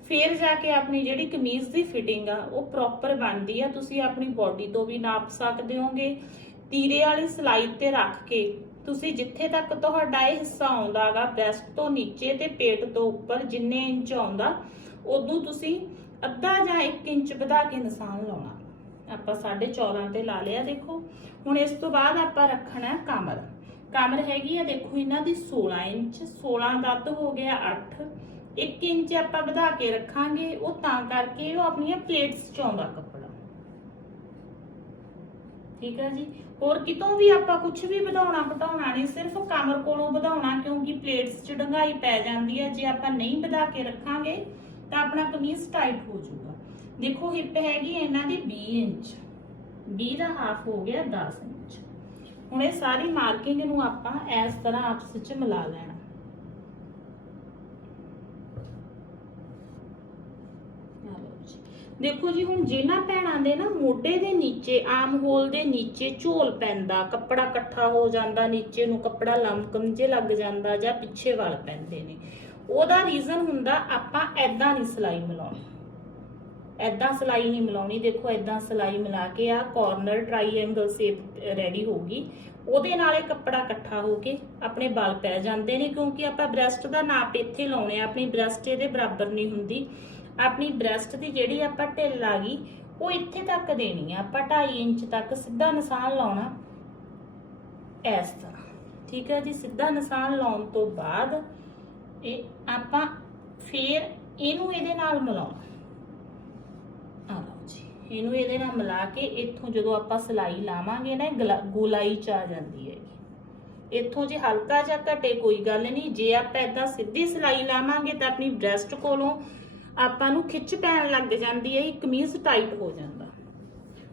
ਫਿਰ ਜਾ ਕੇ ਆਪਣੀ ਜਿਹੜੀ ਕਮੀਜ਼ ਦੀ ਫਿਟਿੰਗ ਆ, ਉਹ ਪ੍ਰੋਪਰ ਬਣਦੀ ਆ। ਤੁਸੀਂ ਆਪਣੀ ਬਾਡੀ ਤੋਂ ਵੀ ਨਾਪ ਸਕਦੇ ਹੋਗੇ। ਤੀਰੇ ਵਾਲੀ ਸਲਾਈ ਤੇ ਰੱਖ ਕੇ, ਤੁਸੀਂ ਜਿੱਥੇ ਤੱਕ ਤੁਹਾਡਾ ਇਹ ਹਿੱਸਾ ਆਉਂਦਾਗਾ ਬ੍ਰੈਸਟ ਤੋਂ ਨੀਚੇ ਤੇ ਪੇਟ ਤੋਂ ਉੱਪਰ ਜਿੰਨੇ ਇੰਚ ਆਉਂਦਾ, ਉਦੋਂ ਤੁਸੀਂ ਅੱਧਾ ਜਾਂ 1 ਇੰਚ ਵਧਾ ਕੇ ਨਿਸ਼ਾਨ ਲਾਉਣਾ। ਆਪਾਂ 14.5 ਤੇ ਲਾ ਲਿਆ, ਦੇਖੋ। ਹੁਣ ਇਸ ਤੋਂ ਬਾਅਦ ਆਪਾਂ ਰੱਖਣਾ ਕਮਰ। ਕਮਰ ਹੈਗੀ ਆ, ਦੇਖੋ, ਇਹਨਾਂ ਦੀ 16 ਇੰਚ 16 ਦੱਤ ਹੋ ਗਿਆ 8 1 ਇੰਚ ਆਪਾਂ ਵਧਾ ਕੇ ਰੱਖਾਂਗੇ, ਉਹ ਤਾਂ ਕਰਕੇ ਉਹ ਆਪਣੀਆਂ ਪਲੇਟਸ ਚ ਆਉਂਦਾ ਕੱਪੜਾ। ਠੀਕ ਹੈ ਜੀ? ਹੋਰ ਕਿਤੋਂ ਵੀ ਆਪਾਂ ਕੁਝ ਵੀ ਵਧਾਉਣਾ ਘਟਾਉਣਾ ਨਹੀਂ, ਸਿਰਫ ਕਮਰ ਕੋਲੋਂ ਵਧਾਉਣਾ, ਕਿਉਂਕਿ ਪਲੇਟਸ 'ਚ ਡੰਗਾਈ ਪੈ ਜਾਂਦੀ ਹੈ ਜੇ ਆਪਾਂ ਨਹੀਂ ਵਧਾ ਕੇ ਰੱਖਾਂਗੇ, ਤਾਂ ਆਪਣਾ ਕਮੀਜ਼ ਟਾਈਟ ਹੋ ਜਾਊਗਾ ਦੇਖੋ ਹਿੱਪ ਹੈਗੀ ਹੈ ਇਹਨਾਂ ਦੀ 20 ਇੰਚ। 20 ਦਾ ਹਾਫ ਹੋ ਗਿਆ 10 ਇੰਚ। ਹੁਣ ਇਹ ਸਾਰੀ ਮਾਰਕਿੰਗ ਨੂੰ ਆਪਾਂ ਇਸ ਤਰ੍ਹਾਂ ਆਪਸ ਵਿੱਚ ਮਿਲਾ ਲੈਣਾ। ਦੇਖੋ ਜੀ, ਹੁਣ ਜਿਨ੍ਹਾਂ ਭੈਣਾਂ ਦੇ ਨਾ ਮੋਢੇ ਦੇ ਨੀਚੇ, ਆਮ ਹੋਲ ਦੇ ਨੀਚੇ ਝੋਲ ਪੈਂਦਾ, ਕੱਪੜਾ ਇਕੱਠਾ ਹੋ ਜਾਂਦਾ, ਨੀਚੇ ਨੂੰ ਕੱਪੜਾ ਲਮਕਮ ਜੇ ਲੱਗ ਜਾਂਦਾ ਜਾਂ ਪਿੱਛੇ ਵੱਲ ਪੈਂਦੇ ਨੇ। ਉਹਦਾ ਰੀਜ਼ਨ ਹੁੰਦਾ ਆਪਾਂ ਐਦਾਂ ਨਹੀਂ ਸਿਲਾਈ ਮਿਲਾਉਣੀ। ਐਦਾਂ ਸਿਲਾਈ ਨਹੀਂ ਮਿਲਾਉਣੀ, ਦੇਖੋ ਐਦਾਂ ਸਿਲਾਈ ਮਿਲਾ ਕੇ ਆ ਕਾਰਨਰ ਟ੍ਰਾਈਐਂਗਲ ਸ਼ੇਪ ਰੈਡੀ ਹੋਊਗੀ। ਉਹਦੇ ਨਾਲ ਇਹ ਕੱਪੜਾ ਇਕੱਠਾ ਹੋ ਕੇ ਆਪਣੇ ਬਲ ਪੈ ਜਾਂਦੇ ਨੇ, ਕਿਉਂਕਿ ਆਪਾਂ ਬ੍ਰੈਸਟ ਦਾ ਨਾਪ ਇੱਥੇ ਲਾਉਣੇ ਆ ਆਪਣੀ ਬ੍ਰੈਸਟ ਇਹਦੇ ਬਰਾਬਰ ਨਹੀਂ ਹੁੰਦੀ। ਆਪਣੀ ਬ੍ਰੈਸਟ ਦੀ ਜਿਹੜੀ ਆਪਾਂ ਢਿੱਲ ਆ ਗਈ, ਉਹ ਇੱਥੇ ਤੱਕ ਦੇਣੀ ਆ। ਆਪਾਂ 2.5 ਇੰਚ ਤੱਕ ਸਿੱਧਾ ਨਿਸ਼ਾਨ ਲਾਉਣਾ ਇਸ ਤਰ੍ਹਾਂ। ਠੀਕ ਹੈ ਜੀ, ਸਿੱਧਾ ਨਿਸ਼ਾਨ ਲਾਉਣ ਤੋਂ ਬਾਅਦ ਇਹ ਆਪਾਂ ਫੇਰ ਇਹਨੂੰ ਇਹਦੇ ਨਾਲ ਮਿਲਾਉਣਾ। ਇਹਨੂੰ ਇਹਦੇ ਨਾਲ ਮਿਲਾ ਕੇ ਇੱਥੋਂ ਜਦੋਂ ਆਪਾਂ ਸਿਲਾਈ ਲਾਵਾਂਗੇ ਨਾ ਗੋਲਾਈ ਚ ਆ ਜਾਂਦੀ ਹੈਗੀ। ਇੱਥੋਂ ਜੇ ਹਲਕਾ ਜਾਂ ਘਟੇ ਕੋਈ ਗੱਲ ਨਹੀਂ, ਜੇ ਆਪਾਂ ਇਦਾਂ ਸਿੱਧੀ ਸਿਲਾਈ ਲਾਵਾਂਗੇ ਤਾਂ ਆਪਣੀ ਬ੍ਰੈਸਟ ਕੋਲੋਂ ਆਪਾਂ ਨੂੰ ਖਿੱਚ ਪੈਣ ਲੱਗ ਜਾਂਦੀ ਹੈ ਇਹ ਕਮੀਜ਼ ਟਾਈਟ ਹੋ ਜਾਂਦਾ।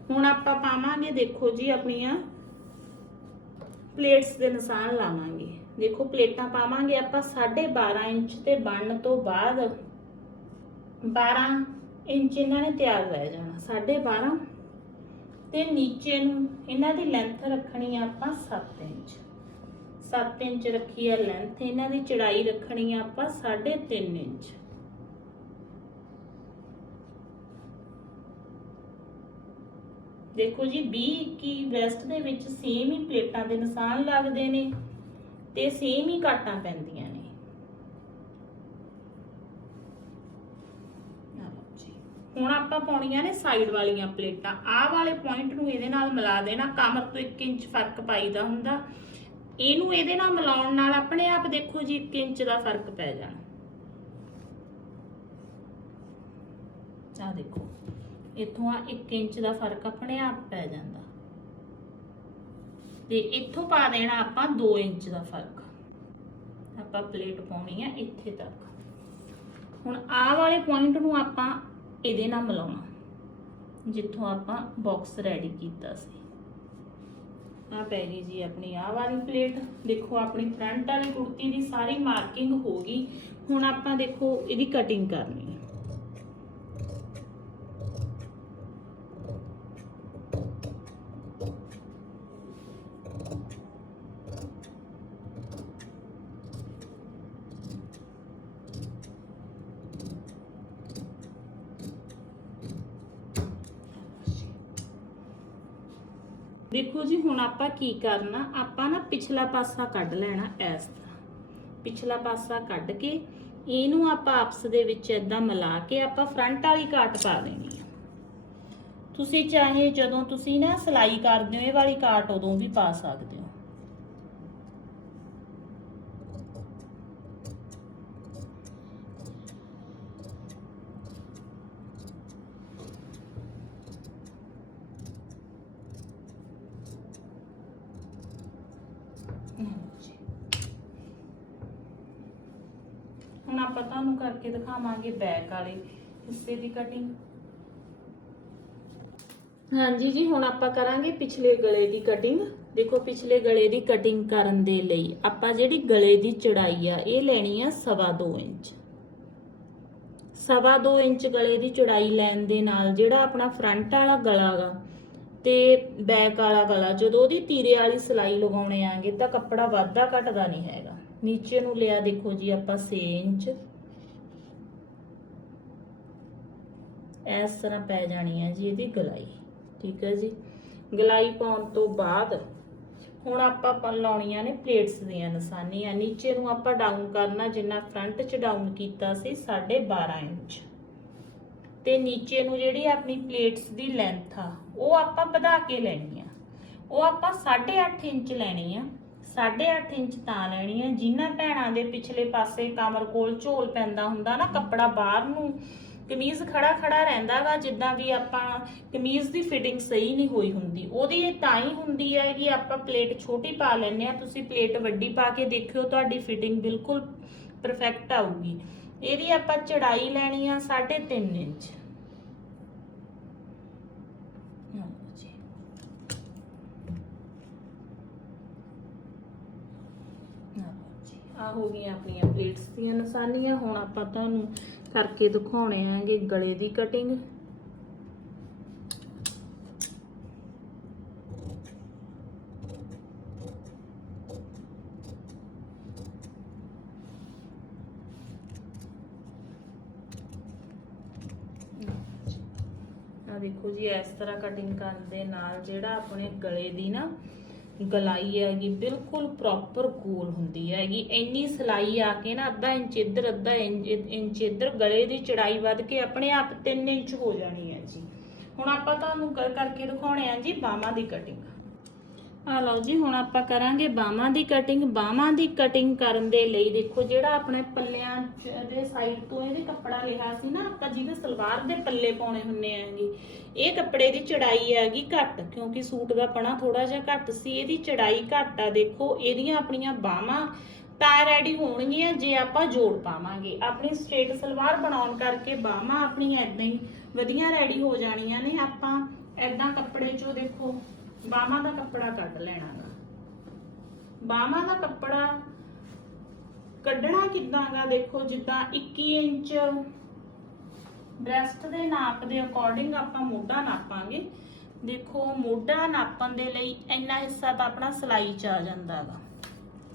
ਹੁਣ ਆਪਾਂ ਪਾਵਾਂਗੇ, ਦੇਖੋ ਜੀ, ਆਪਣੀਆਂ ਪਲੇਟਸ ਦੇ ਨਿਸ਼ਾਨ ਲਾਵਾਂਗੇ। ਦੇਖੋ ਪਲੇਟਾਂ ਪਾਵਾਂਗੇ ਆਪਾਂ 12.5 ਇੰਚ ਤੇ ਬਣਨ ਤੋਂ ਬਾਅਦ 12 ਇੰਚ ਇਹਨਾਂ ਨੇ ਤਿਆਰ ਰਹਿ ਜਾਣਾ 12.5 ਤੇ ਨੀਚੇ ਨੂੰ ਇਹਨਾਂ ਦੀ ਲੈਂਥ ਰੱਖਣੀ ਆ ਆਪਾਂ 7 ਇੰਚ। 7 ਇੰਚ ਰੱਖੀ ਆ ਲੈਂਥ ਇਹਨਾਂ ਦੀ ਚੜਾਈ ਰੱਖਣੀ ਆ ਆਪਾਂ 3.5 ਇੰਚ। ਦੇਖੋ ਜੀ 20 ਕੀ ਵੈਸਟ ਦੇ ਵਿੱਚ ਸੇਮ ਹੀ ਪਲੇਟਾਂ ਦੇ ਨਿਸ਼ਾਨ ਲੱਗਦੇ ਨੇ ਤੇ ਸੇਮ ਹੀ ਕਾਟਾਂ ਪੈਂਦੀਆਂ ਨੇ ਆਹ ਲਓ ਜੀ। ਹੁਣ ਆਪਾਂ ਪਾਉਣੀਆਂ ਨੇ ਸਾਈਡ ਵਾਲੀਆਂ ਪਲੇਟਾਂ। ਆਹ ਵਾਲੇ ਪੁਆਇੰਟ ਨੂੰ ਇਹਦੇ ਨਾਲ ਮਿਲਾ ਦੇਣਾ। ਕਮਰ ਤੋਂ 1 ਇੰਚ ਫ਼ਰਕ ਪਾਈਦਾ ਹੁੰਦਾ। ਇਹਨੂੰ ਇਹਦੇ ਨਾਲ ਮਿਲਾਉਣ ਨਾਲ ਆਪਣੇ ਆਪ ਦੇਖੋ ਜੀ 1 ਇੰਚ ਦਾ ਫ਼ਰਕ ਪੈ ਜਾਣਾ। ਆਹ ਦੇਖੋ। ਇੱਥੋਂ ਆ 1 ਇੰਚ ਦਾ ਫ਼ਰਕ ਆਪਣੇ ਆਪ ਪੈ ਜਾਂਦਾ। ਤੇ ਇੱਥੋਂ ਪਾ ਦੇਣਾ ਆਪਾਂ 2 ਇੰਚ ਦਾ ਫ਼ਰਕ। ਆਪਾਂ ਪਲੇਟ ਪਾਉਣੀ ਆ ਇੱਥੇ ਤੱਕ। ਹੁਣ ਆਹ ਵਾਲੇ ਪੁਆਇੰਟ ਨੂੰ ਆਪਾਂ ਇਹਦੇ ਨਾਲ ਮਿਲਾਉਣਾ। ਜਿੱਥੋਂ ਆਪਾਂ ਬਾਕਸ ਰੈਡੀ ਕੀਤਾ ਸੀ। ਆ ਪੈ ਗਈ ਜੀ ਆਪਣੀ ਆਹ ਵਾਲੀ ਪਲੇਟ ਦੇਖੋ, ਆਪਣੀ ਫਰੰਟ ਵਾਲੀ ਕੁੜਤੀ ਦੀ ਸਾਰੀ ਮਾਰਕਿੰਗ ਹੋ ਗਈ। ਹੁਣ ਆਪਾਂ ਦੇਖੋ, ਇਹਦੀ ਕਟਿੰਗ ਕਰਨੀ ਹੈ ਦੇਖੋ ਜੀ ਹੁਣ ਆਪਾਂ ਕੀ ਕਰਨਾ? ਆਪਾਂ ਨਾ ਪਿਛਲਾ ਪਾਸਾ ਕੱਢ ਲੈਣਾ ਇਸ ਤਰ੍ਹਾਂ। ਪਿਛਲਾ ਪਾਸਾ ਕੱਢ ਕੇ ਇਹਨੂੰ ਆਪਾਂ ਆਪਸ ਦੇ ਵਿੱਚ ਇਦਾਂ ਮਿਲਾ ਕੇ ਆਪਾਂ ਫਰੰਟ ਵਾਲੀ ਕਾਟ ਪਾ ਦੇਣੀ ਆ। ਤੁਸੀਂ ਚਾਹੇ ਜਦੋਂ ਤੁਸੀਂ ਨਾ ਸਿਲਾਈ ਕਰਦੇ ਹੋ, ਇਹ ਵਾਲੀ ਕਾਟ ਉਦੋਂ ਵੀ ਪਾ ਸਕਦੇ ਹੋ ਹਾਂਜੀ। ਹੁਣ ਆਪਾਂ ਤੁਹਾਨੂੰ ਕਰਕੇ ਦਿਖਾਵਾਂਗੇ ਬੈਕ ਵਾਲੇ ਹਿੱਸੇ ਦੀ ਕਟਿੰਗ ਹਾਂਜੀ ਜੀ, ਹੁਣ ਆਪਾਂ ਕਰਾਂਗੇ ਪਿਛਲੇ ਗਲੇ ਦੀ ਕਟਿੰਗ ਦੇਖੋ, ਪਿਛਲੇ ਗਲੇ ਦੀ ਕਟਿੰਗ ਕਰਨ ਦੇ ਲਈ ਆਪਾਂ ਜਿਹੜੀ ਗਲੇ ਦੀ ਚੜਾਈ ਆ, ਇਹ ਲੈਣੀ ਆ ਸਵਾ ਦੋ ਇੰਚ। ਸਵਾ ਦੋ ਇੰਚ ਗਲੇ ਦੀ ਚੜਾਈ ਲੈਣ ਦੇ ਨਾਲ ਜਿਹੜਾ ਆਪਣਾ ਫਰੰਟ ਵਾਲਾ ਗਲਾ ਗਾ ਤੇ ਬੈਕ ਵਾਲਾ ਗਲਾ, ਜਦੋਂ ਉਹਦੀ ਤੀਰੇ ਵਾਲੀ ਸਿਲਾਈ ਲਗਾਉਣੇ ਆਂਗੇ ਤਾਂ ਕੱਪੜਾ ਵਾਧਾ ਘਟਦਾ ਨਹੀਂ ਹੈਗਾ। ਨੀਚੇ ਨੂੰ ਲਿਆ ਦੇਖੋ ਜੀ ਆਪਾਂ 6 ਇੰਚ। ਇਸ ਤਰ੍ਹਾਂ ਪੈ ਜਾਣੀ ਹੈ ਜੀ ਇਹਦੀ ਗਲਾਈ, ਠੀਕ ਹੈ ਜੀ। ਗਲਾਈ ਪਾਉਣ ਤੋਂ ਬਾਅਦ ਹੁਣ ਆਪਾਂ ਲਾਉਣੀਆਂ ਨੇ ਪਲੇਟਸ ਦੀਆਂ ਨਿਸ਼ਾਨੀਆਂ, ਨੀਚੇ ਨੂੰ ਆਪਾਂ ਡਾਊਨ ਕਰਨਾ, ਜਿੰਨਾ ਫਰੰਟ 'ਚ ਡਾਊਨ ਕੀਤਾ ਸੀ 12.5 ਇੰਚ। ਤੇ ਨੀਚੇ ਨੂੰ ਜਿਹੜੀ ਆਪਣੀ ਪਲੇਟਸ ਦੀ ਲੈਂਥ ਆ, ਉਹ ਆਪਾਂ ਵਧਾ ਕੇ ਲੈਣੀ ਆ। ਉਹ ਆਪਾਂ 8.5 ਇੰਚ ਲੈਣੀ ਆ 8.5 ਇੰਚ ਤਾਂ ਲੈਣੀ ਆ। ਜਿਨ੍ਹਾਂ ਭੈਣਾਂ ਦੇ ਪਿਛਲੇ ਪਾਸੇ ਕਮਰ ਕੋਲ ਝੋਲ ਪੈਂਦਾ ਹੁੰਦਾ ਨਾ, ਕੱਪੜਾ ਬਾਹਰ ਨੂੰ ਕਮੀਜ਼ ਖੜਾ ਖੜਾ ਰਹਿੰਦਾ ਵਾ, ਜਿੱਦਾਂ ਵੀ ਆਪਾਂ ਕਮੀਜ਼ ਦੀ ਫਿਟਿੰਗ ਸਹੀ ਨਹੀਂ ਹੋਈ ਹੁੰਦੀ। ਉਹਦੀ ਇਹ ਤਾਂ ਹੀ ਹੁੰਦੀ ਹੈ ਕਿ ਆਪਾਂ ਪਲੇਟ ਛੋਟੀ ਪਾ ਲੈਂਦੇ ਆ ਤੁਸੀਂ ਪਲੇਟ ਵੱਡੀ ਪਾ ਕੇ ਦੇਖਿਓ, ਤੁਹਾਡੀ ਫਿਟਿੰਗ ਬਿਲਕੁਲ ਪਰਫੈਕਟ ਆਊਗੀ। ਇਹਦੀ ਆਪਾਂ ਚੜਾਈ ਲੈਣੀ ਆ 3.5 ਇੰਚ। ਆ ਹੋ ਗਈਆਂ ਆਪਣੀਆਂ ਪਲੇਟਸ ਦੀਆਂ ਨਿਸ਼ਾਨੀਆਂ। ਹੁਣ ਆਪਾਂ ਤੁਹਾਨੂੰ ਕਰਕੇ ਦਿਖਾਉਣੇ ਆਂਗੇ ਗਲੇ ਦੀ ਕਟਿੰਗ ਆ ਦੇਖੋ ਜੀ, ਇਸ ਤਰ੍ਹਾਂ ਕਟਿੰਗ ਕਰਨ ਦੇ ਨਾਲ ਜਿਹੜਾ ਆਪਣੇ ਗਲੇ ਦੀ ਨਾ ਗਲਾਈ ਹੈਗੀ, ਬਿਲਕੁਲ ਪ੍ਰੋਪਰ ਗੋਲ ਹੁੰਦੀ ਹੈਗੀ। ਇੰਨੀ ਸਲਾਈ ਆ ਕੇ ਨਾ ਅੱਧਾ ਇੰਚ ਇੱਧਰ, ਅੱਧਾ ਇੰਚ ਇੰਚ ਇੱਧਰ ਗਲੇ ਦੀ ਚੜਾਈ ਵੱਧ ਕੇ ਆਪਣੇ ਆਪ 3 ਇੰਚ ਹੋ ਜਾਣੀ ਹੈ ਜੀ। ਹੁਣ ਆਪਾਂ ਤੁਹਾਨੂੰ ਕਰ ਕਰਕੇ ਦਿਖਾਉਣੇ ਆ ਜੀ ਬਾਹਾਂ ਦੀ ਕਟਿੰਗ ਆ ਲਓ ਜੀ, ਹੁਣ ਆਪਾਂ ਕਰਾਂਗੇ ਬਾਹਾਂ ਦੀ ਕਟਿੰਗ ਬਾਹਾਂ ਦੀ ਕਟਿੰਗ ਕਰਨ ਦੇ ਲਈ ਦੇਖੋ, ਜਿਹੜਾ ਆਪਣੇ ਪੱਲਿਆਂ ਚ- ਦੇ ਸਾਈਡ ਤੋਂ ਇਹਦੇ ਕੱਪੜਾ ਲਿਆ ਸੀ ਨਾ, ਆਪਾਂ ਜਿਹਦੇ ਸਲਵਾਰ ਦੇ ਪੱਲੇ ਪਾਉਣੇ ਹੁੰਨੇ ਆਂਗੇ ਇਹ ਕੱਪੜੇ ਦੀ ਚੜਾਈ ਹੈਗੀ ਘੱਟ, ਕਿਉਂਕਿ ਸੂਟ ਦਾ ਪਣਾ ਥੋੜਾ ਜਿਹਾ ਘੱਟ ਸੀ, ਇਹਦੀ ਚੜਾਈ ਘੱਟ ਆ। ਦੇਖੋ, ਇਹਦੀਆਂ ਆਪਣੀਆਂ ਬਾਹਾਂ ਤਾਂ ਰੈਡੀ ਹੋਣਗੀਆਂ ਜੇ ਆਪਾਂ ਜੋੜ ਪਾਵਾਂਗੇ। ਆਪਣੀ ਸਟ੍ਰੇਟ ਸਲਵਾਰ ਬਣਾਉਣ ਕਰਕੇ ਬਾਹਾਂ ਆਪਣੀਆਂ ਇਦਾਂ ਹੀ ਵਧੀਆ ਰੈਡੀ ਹੋ ਜਾਣੀਆਂ ਨੇ। ਆਪਾਂ ਐਦਾਂ ਕੱਪੜੇ ਚੋਂ ਦੇਖੋ ਬਾਹਾਂ ਦਾ ਕੱਪੜਾ ਕੱਢ ਲੈਣਾ ਗਾ। ਬਾਹਾਂ ਦਾ ਕੱਪੜਾ ਕੱਢਣਾ ਕਿੱਦਾਂ ਗਾ? ਦੇਖੋ, ਜਿੱਦਾਂ 21 ਇੰਚ ਬ੍ਰੈਸਟ ਦੇ ਨਾਪ ਦੇ ਅਕੋਰਡਿੰਗ ਆਪਾਂ ਮੋਢਾ ਨਾਪਾਂਗੇ। ਦੇਖੋ, ਮੋਢਾ ਨਾਪਣ ਦੇ ਲਈ ਇੰਨਾ ਹਿੱਸਾ ਤਾਂ ਆਪਣਾ ਸਲਾਈ ਚ ਆ ਜਾਂਦਾ ਗਾ।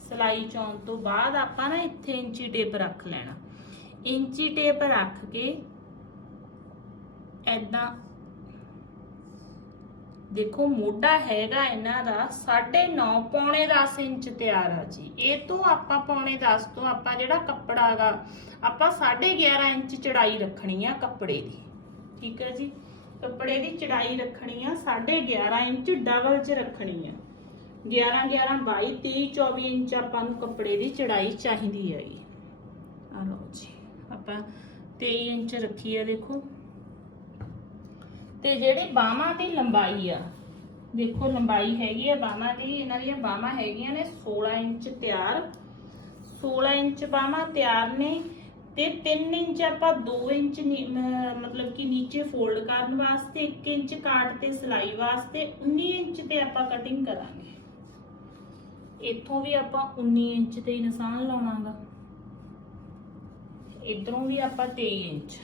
ਸਲਾਈ ਚੋਂ ਤੋਂ ਬਾਅਦ ਆਪਾਂ ਨਾ ਇੱਥੇ ਇੰਚੀ ਟੇਪ ਰੱਖ ਲੈਣਾ। ਇੰਚੀ ਟੇਪ ਰੱਖ ਕੇ ਐਦਾਂ ਦੇਖੋ ਮੋਢਾ ਹੈਗਾ ਇਹਨਾਂ ਦਾ 9.5 ਪੌਣੇ 10 ਇੰਚ ਤਿਆਰ ਆ ਜੀ। ਇਹ ਤੋਂ ਆਪਾਂ ਪੌਣੇ 10 ਤੋਂ ਆਪਾਂ ਜਿਹੜਾ ਕੱਪੜਾ ਹੈਗਾ ਆਪਾਂ 11.5 ਇੰਚ ਚੜਾਈ ਰੱਖਣੀ ਆ ਕੱਪੜੇ ਦੀ। ਠੀਕ ਹੈ ਜੀ? ਕੱਪੜੇ ਦੀ ਚੜਾਈ ਰੱਖਣੀ ਆ 11.5 ਇੰਚ ਡਬਲ ਚ ਰੱਖਣੀ ਆ। 11 11 22 23 24 ਇੰਚ ਆਪਾਂ ਨੂੰ ਕੱਪੜੇ ਦੀ ਚੜਾਈ ਚਾਹੀਦੀ ਹੈਗੀ। ਆ ਲਓ ਜੀ, ਆਪਾਂ 23 ਇੰਚ ਰੱਖੀ ਆ ਦੇਖੋ। ਤੇ ਜਿਹੜੀ ਬਾਹਾਂ ਦੀ ਲੰਬਾਈ ਆ, ਦੇਖੋ ਲੰਬਾਈ ਹੈਗੀ ਆ ਬਾਹਾਂ ਦੀ, ਇਹਨਾਂ ਦੀਆਂ ਬਾਹਾਂ ਹੈਗੀਆਂ ਨੇ 16 ਇੰਚ ਤਿਆਰ। 16 ਇੰਚ ਬਾਹਾਂ ਤਿਆਰ ਨੇ ਤੇ 3 ਇੰਚ ਆਪਾਂ 2 ਇੰਚ ਮਤਲਬ ਕਿ ਨੀਚੇ ਫੋਲਡ ਕਰਨ ਵਾਸਤੇ 1 ਇੰਚ ਕਾਟ ਤੇ ਸਿਲਾਈ ਵਾਸਤੇ 19 ਇੰਚ ਤੇ ਆਪਾਂ ਕਟਿੰਗ ਕਰਾਂਗੇ। ਇੱਥੋਂ ਵੀ ਆਪਾਂ 19 ਇੰਚ ਤੇ ਹੀ ਨਿਸ਼ਾਨ ਲਾਉਣਾਗਾ। ਇਧਰੋਂ ਵੀ ਆਪਾਂ 23 ਇੰਚ।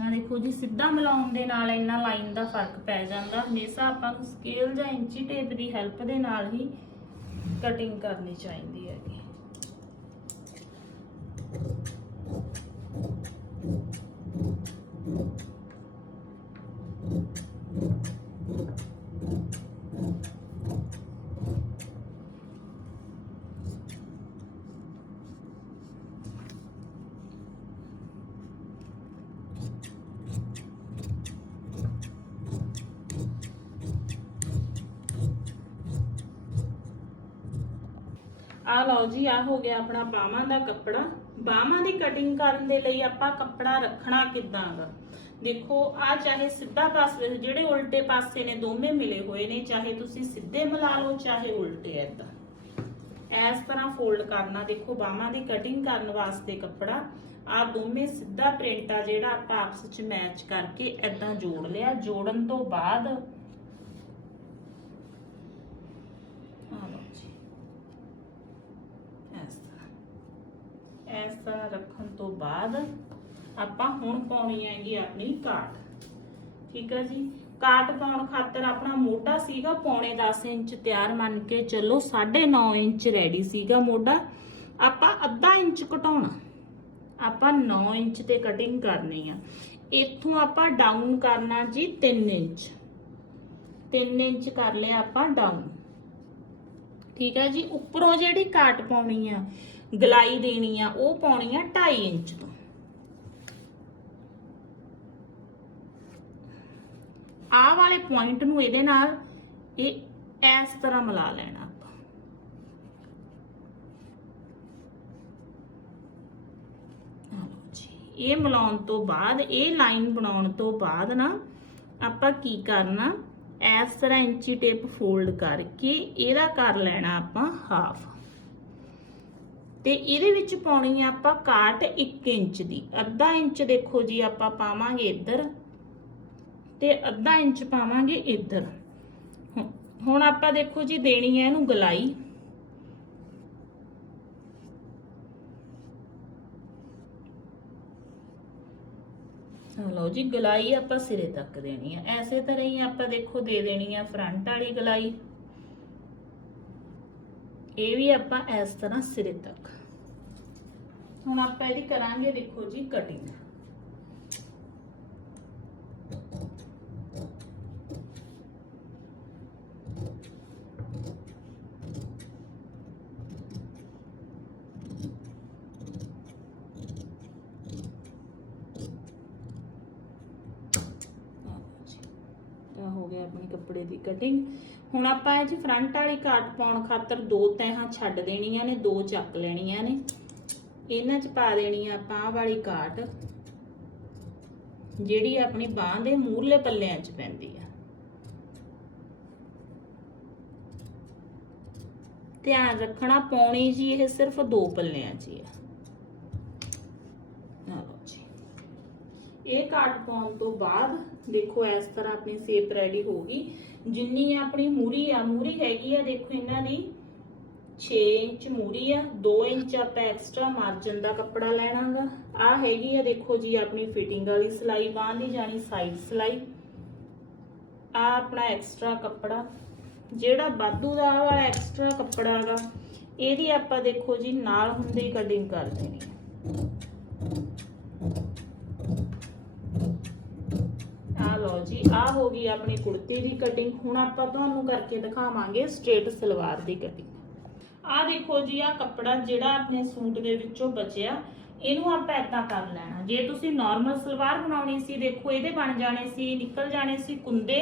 ਆ ਦੇਖੋ ਜੀ, ਸਿੱਧਾ ਮਿਲਾਉਣ ਦੇ ਨਾਲ ਇੰਨਾ ਲਾਈਨ ਦਾ ਫ਼ਰਕ ਪੈ ਜਾਂਦਾ। ਹਮੇਸ਼ਾ ਆਪਾਂ ਨੂੰ ਸਕੇਲ ਜਾਂ ਇੰਚੀ ਟੇਪ ਦੀ ਹੈਲਪ ਦੇ ਨਾਲ ਹੀ ਕਟਿੰਗ ਕਰਨੀ ਚਾਹੀਦੀ ਹੈਗੀ। ਆ ਲਓ ਜੀ ਆ ਹੋ ਗਿਆ ਆਪਣਾ ਬਾਹਾਂ ਦਾ ਕੱਪੜਾ। ਬਾਹਾਂ ਦੀ ਕਟਿੰਗ ਕਰਨ ਦੇ ਲਈ ਆਪਾਂ ਕੱਪੜਾ ਰੱਖਣਾ ਕਿੱਦਾਂ ਦਾ ਦੇਖੋ ਆ ਚਾਹੇ ਸਿੱਧਾ ਪਾਸੇ ਜਿਹੜੇ ਉਲਟੇ ਪਾਸੇ ਨੇ, ਦੋਵੇਂ ਮਿਲੇ ਹੋਏ ਨੇ, ਚਾਹੇ ਤੁਸੀਂ ਸਿੱਧੇ ਮਿਲਾ ਲਓ, ਚਾਹੇ ਉਲਟੇ ਐਦਾਂ ਇਸ ਤਰ੍ਹਾਂ ਫੋਲਡ ਕਰਨਾ, ਦੇਖੋ ਬਾਹਾਂ ਦੀ ਕਟਿੰਗ ਕਰਨ ਵਾਸਤੇ ਕੱਪੜਾ। ਆ ਦੋਵੇਂ ਸਿੱਧਾ ਪ੍ਰਿੰਟ ਆ ਜਿਹੜਾ ਆਪਾਂ ਆਪਸ ਵਿੱਚ ਮੈਚ ਕਰਕੇ ਐਦਾਂ ਜੋੜ ਲਿਆ। ਜੋੜਨ ਤੋਂ ਬਾਅਦ ਆ ਲਓ ਜੀ ਇਸ ਤਰ੍ਹਾਂ ਰੱਖਣ ਤੋਂ ਬਾਅਦ ਆਪਾਂ ਹੁਣ ਪਾਉਣੀ ਹੈਗੀ ਆਪਣੀ ਕਾਟ। ਠੀਕ ਹੈ ਜੀ? ਕਾਟ ਪਾਉਣ ਖਾਤਰ ਆਪਣਾ ਮੋਢਾ ਸੀਗਾ ਪੌਣੇ 10 ਇੰਚ ਤਿਆਰ ਮੰਨ ਕੇ ਚੱਲੋ 9.5 ਇੰਚ ਰੈਡੀ ਸੀਗਾ ਮੋਢਾ। ਆਪਾਂ ਅੱਧਾ ਇੰਚ ਘਟਾਉਣਾ। ਆਪਾਂ 9 ਇੰਚ ਤੇ ਕਟਿੰਗ ਕਰਨੀ ਆ। ਇੱਥੋਂ ਆਪਾਂ ਡਾਊਨ ਕਰਨਾ ਜੀ 3 ਇੰਚ। 3 ਇੰਚ ਕਰ ਲਿਆ ਆਪਾਂ ਡਾਊਨ ਠੀਕ ਹੈ ਜੀ? ਉੱਪਰੋਂ ਜਿਹੜੀ ਕਾਟ ਪਾਉਣੀ ਆ ਗਲਾਈ ਦੇਣੀ ਆ, ਉਹ ਪਾਉਣੀ ਆ 2.5 ਇੰਚ ਤੋਂ। ਆਹ ਵਾਲੇ ਪੁਆਇੰਟ ਨੂੰ ਇਹਦੇ ਨਾਲ ਇਹ ਇਸ ਤਰ੍ਹਾਂ ਮਿਲਾ ਲੈਣਾ ਆਪਾਂ। ਇਹ ਮਿਲਾਉਣ ਤੋਂ ਬਾਅਦ, ਇਹ ਲਾਈਨ ਬਣਾਉਣ ਤੋਂ ਬਾਅਦ ਨਾ ਆਪਾਂ ਕੀ ਕਰਨਾ, ਇਸ ਤਰ੍ਹਾਂ ਇੰਚੀ ਟੇਪ ਫੋਲਡ ਕਰਕੇ ਇਹਦਾ ਕਰ ਲੈਣਾ ਆਪਾਂ ਹਾਫ ਤੇ ਇਹਦੇ ਵਿੱਚ ਪਾਉਣੀ ਆ ਆਪਾਂ ਕਾਟ 1 ਇੰਚ ਦੀ। ਅੱਧਾ ਇੰਚ ਦੇਖੋ ਜੀ ਆਪਾਂ ਪਾਵਾਂਗੇ ਇੱਧਰ ਤੇ ਅੱਧਾ ਇੰਚ ਪਾਵਾਂਗੇ ਇੱਧਰ। ਹੁਣ- ਆਪਾਂ ਦੇਖੋ ਜੀ ਦੇਣੀ ਹੈ ਇਹਨੂੰ ਗਲਾਈ। ਆਹ ਲਓ ਜੀ, ਗਲਾਈ ਆਪਾਂ ਸਿਰੇ ਤੱਕ ਦੇਣੀ ਹੈ ਐਸੇ ਤਰ੍ਹਾਂ ਹੀ ਆਪਾਂ ਦੇਖੋ ਦੇ ਦੇਣੀ ਹੈ ਫਰੰਟ ਵਾਲੀ ਗਲਾਈ। ਇਹ ਵੀ ਆਪਾਂ ਇਸ ਤਰ੍ਹਾਂ ਸਿਰੇ ਤੱਕ। ਹੁਣ ਆਪਾਂ ਇਹਦੀ ਕਰਾਂਗੇ ਦੇਖੋ ਜੀ ਕਟਿੰਗ ਤਾਂ ਹੋ ਗਿਆ ਆਪਣੀ ਕੱਪੜੇ ਦੀ ਕਟਿੰਗ ਹੁਣ ਆਪਾਂ ਇਹ ਜੀ ਫਰੰਟ ਵਾਲੀ ਕਾਟ ਪਾਉਣ ਖਾਤਰ ਦੋ ਤਹਾਂ ਛੱਡ ਦੇਣੀਆਂ ਨੇ, ਦੋ ਚੱਕ ਲੈਣੀਆਂ ਨੇ। ਇਹਨਾਂ 'ਚ ਪਾ ਦੇਣੀ ਆ ਆਪਾਂ ਵਾਲੀ ਕਾਟ ਜਿਹੜੀ ਆਪਣੀ ਬਾਹ ਦੇ ਮੂਹਰਲੇ ਪੱਲਿਆਂ 'ਚ ਪੈਂਦੀ ਆ। ਧਿਆਨ ਰੱਖਣਾ, ਪਾਉਣੀ ਜੀ ਇਹ ਸਿਰਫ ਦੋ ਪੱਲਿਆਂ 'ਚ ਹੀ ਆ। ਇਹ ਕਾਟ ਪਾਉਣ ਤੋਂ ਬਾਅਦ ਦੇਖੋ ਇਸ ਤਰ੍ਹਾਂ ਆਪਣੀ ਸੇਪ ਰੈਡੀ ਹੋ ਗਈ। ਜਿੰਨੀ ਆਪਣੀ ਮੂਰੀ ਆ, ਮੂਰੀ ਹੈਗੀ ਆ, ਦੇਖੋ ਇਹਨਾਂ ਦੀ 6 ਇੰਚ ਮੂਰੀ ਆ 2 ਇੰਚ ਆਪਾਂ ਐਕਸਟਰਾ ਮਾਰਜਨ ਦਾ ਕੱਪੜਾ ਲੈਣਾਗਾ। ਆ ਹੈਗੀ ਆ, ਦੇਖੋ ਜੀ, ਆਪਣੀ ਫਿਟਿੰਗ ਵਾਲੀ ਸਿਲਾਈ, ਬਾਂਹ ਦੀ ਜਾਣੀ ਸਾਈਡ ਸਿਲਾਈ। ਆ ਆਪਣਾ ਐਕਸਟਰਾ ਕੱਪੜਾ, ਜਿਹੜਾ ਵਾਧੂ ਦਾ ਆਹ ਵਾਲਾ ਐਕਸਟਰਾ ਕੱਪੜਾ ਹੈਗਾ ਇਹਦੀ ਆਪਾਂ ਦੇਖੋ ਜੀ, ਨਾਲ ਹੁੰਦੇ ਹੀ ਕਟਿੰਗ ਕਰ ਦੇਣੀ ਆ ਆ ਲਓ ਜੀ ਆ ਹੋ ਗਈ ਆਪਣੀ ਕੁੜਤੀ ਦੀ ਕਟਿੰਗ ਹੁਣ ਆਪਾਂ ਤੁਹਾਨੂੰ ਕਰਕੇ ਦਿਖਾਵਾਂਗੇ ਸਟ੍ਰੇਟ ਸਲਵਾਰ ਦੀ ਕਟਿੰਗ ਆ ਦੇਖੋ ਜੀ ਆ ਕੱਪੜਾ ਜਿਹੜਾ ਆਪਣੇ ਸੂਟ ਦੇ ਵਿੱਚੋਂ ਬਚਿਆ, ਇਹਨੂੰ ਆਪਾਂ ਏਦਾਂ ਕਰ ਲੈਣਾ। ਜੇ ਤੁਸੀਂ ਨਾਰਮਲ ਸਲਵਾਰ ਬਣਾਉਣੀ ਸੀ, ਦੇਖੋ ਇਹਦੇ ਬਣ ਜਾਣੇ ਸੀ, ਨਿਕਲ ਜਾਣੇ ਸੀ ਕੁੰਦੇ।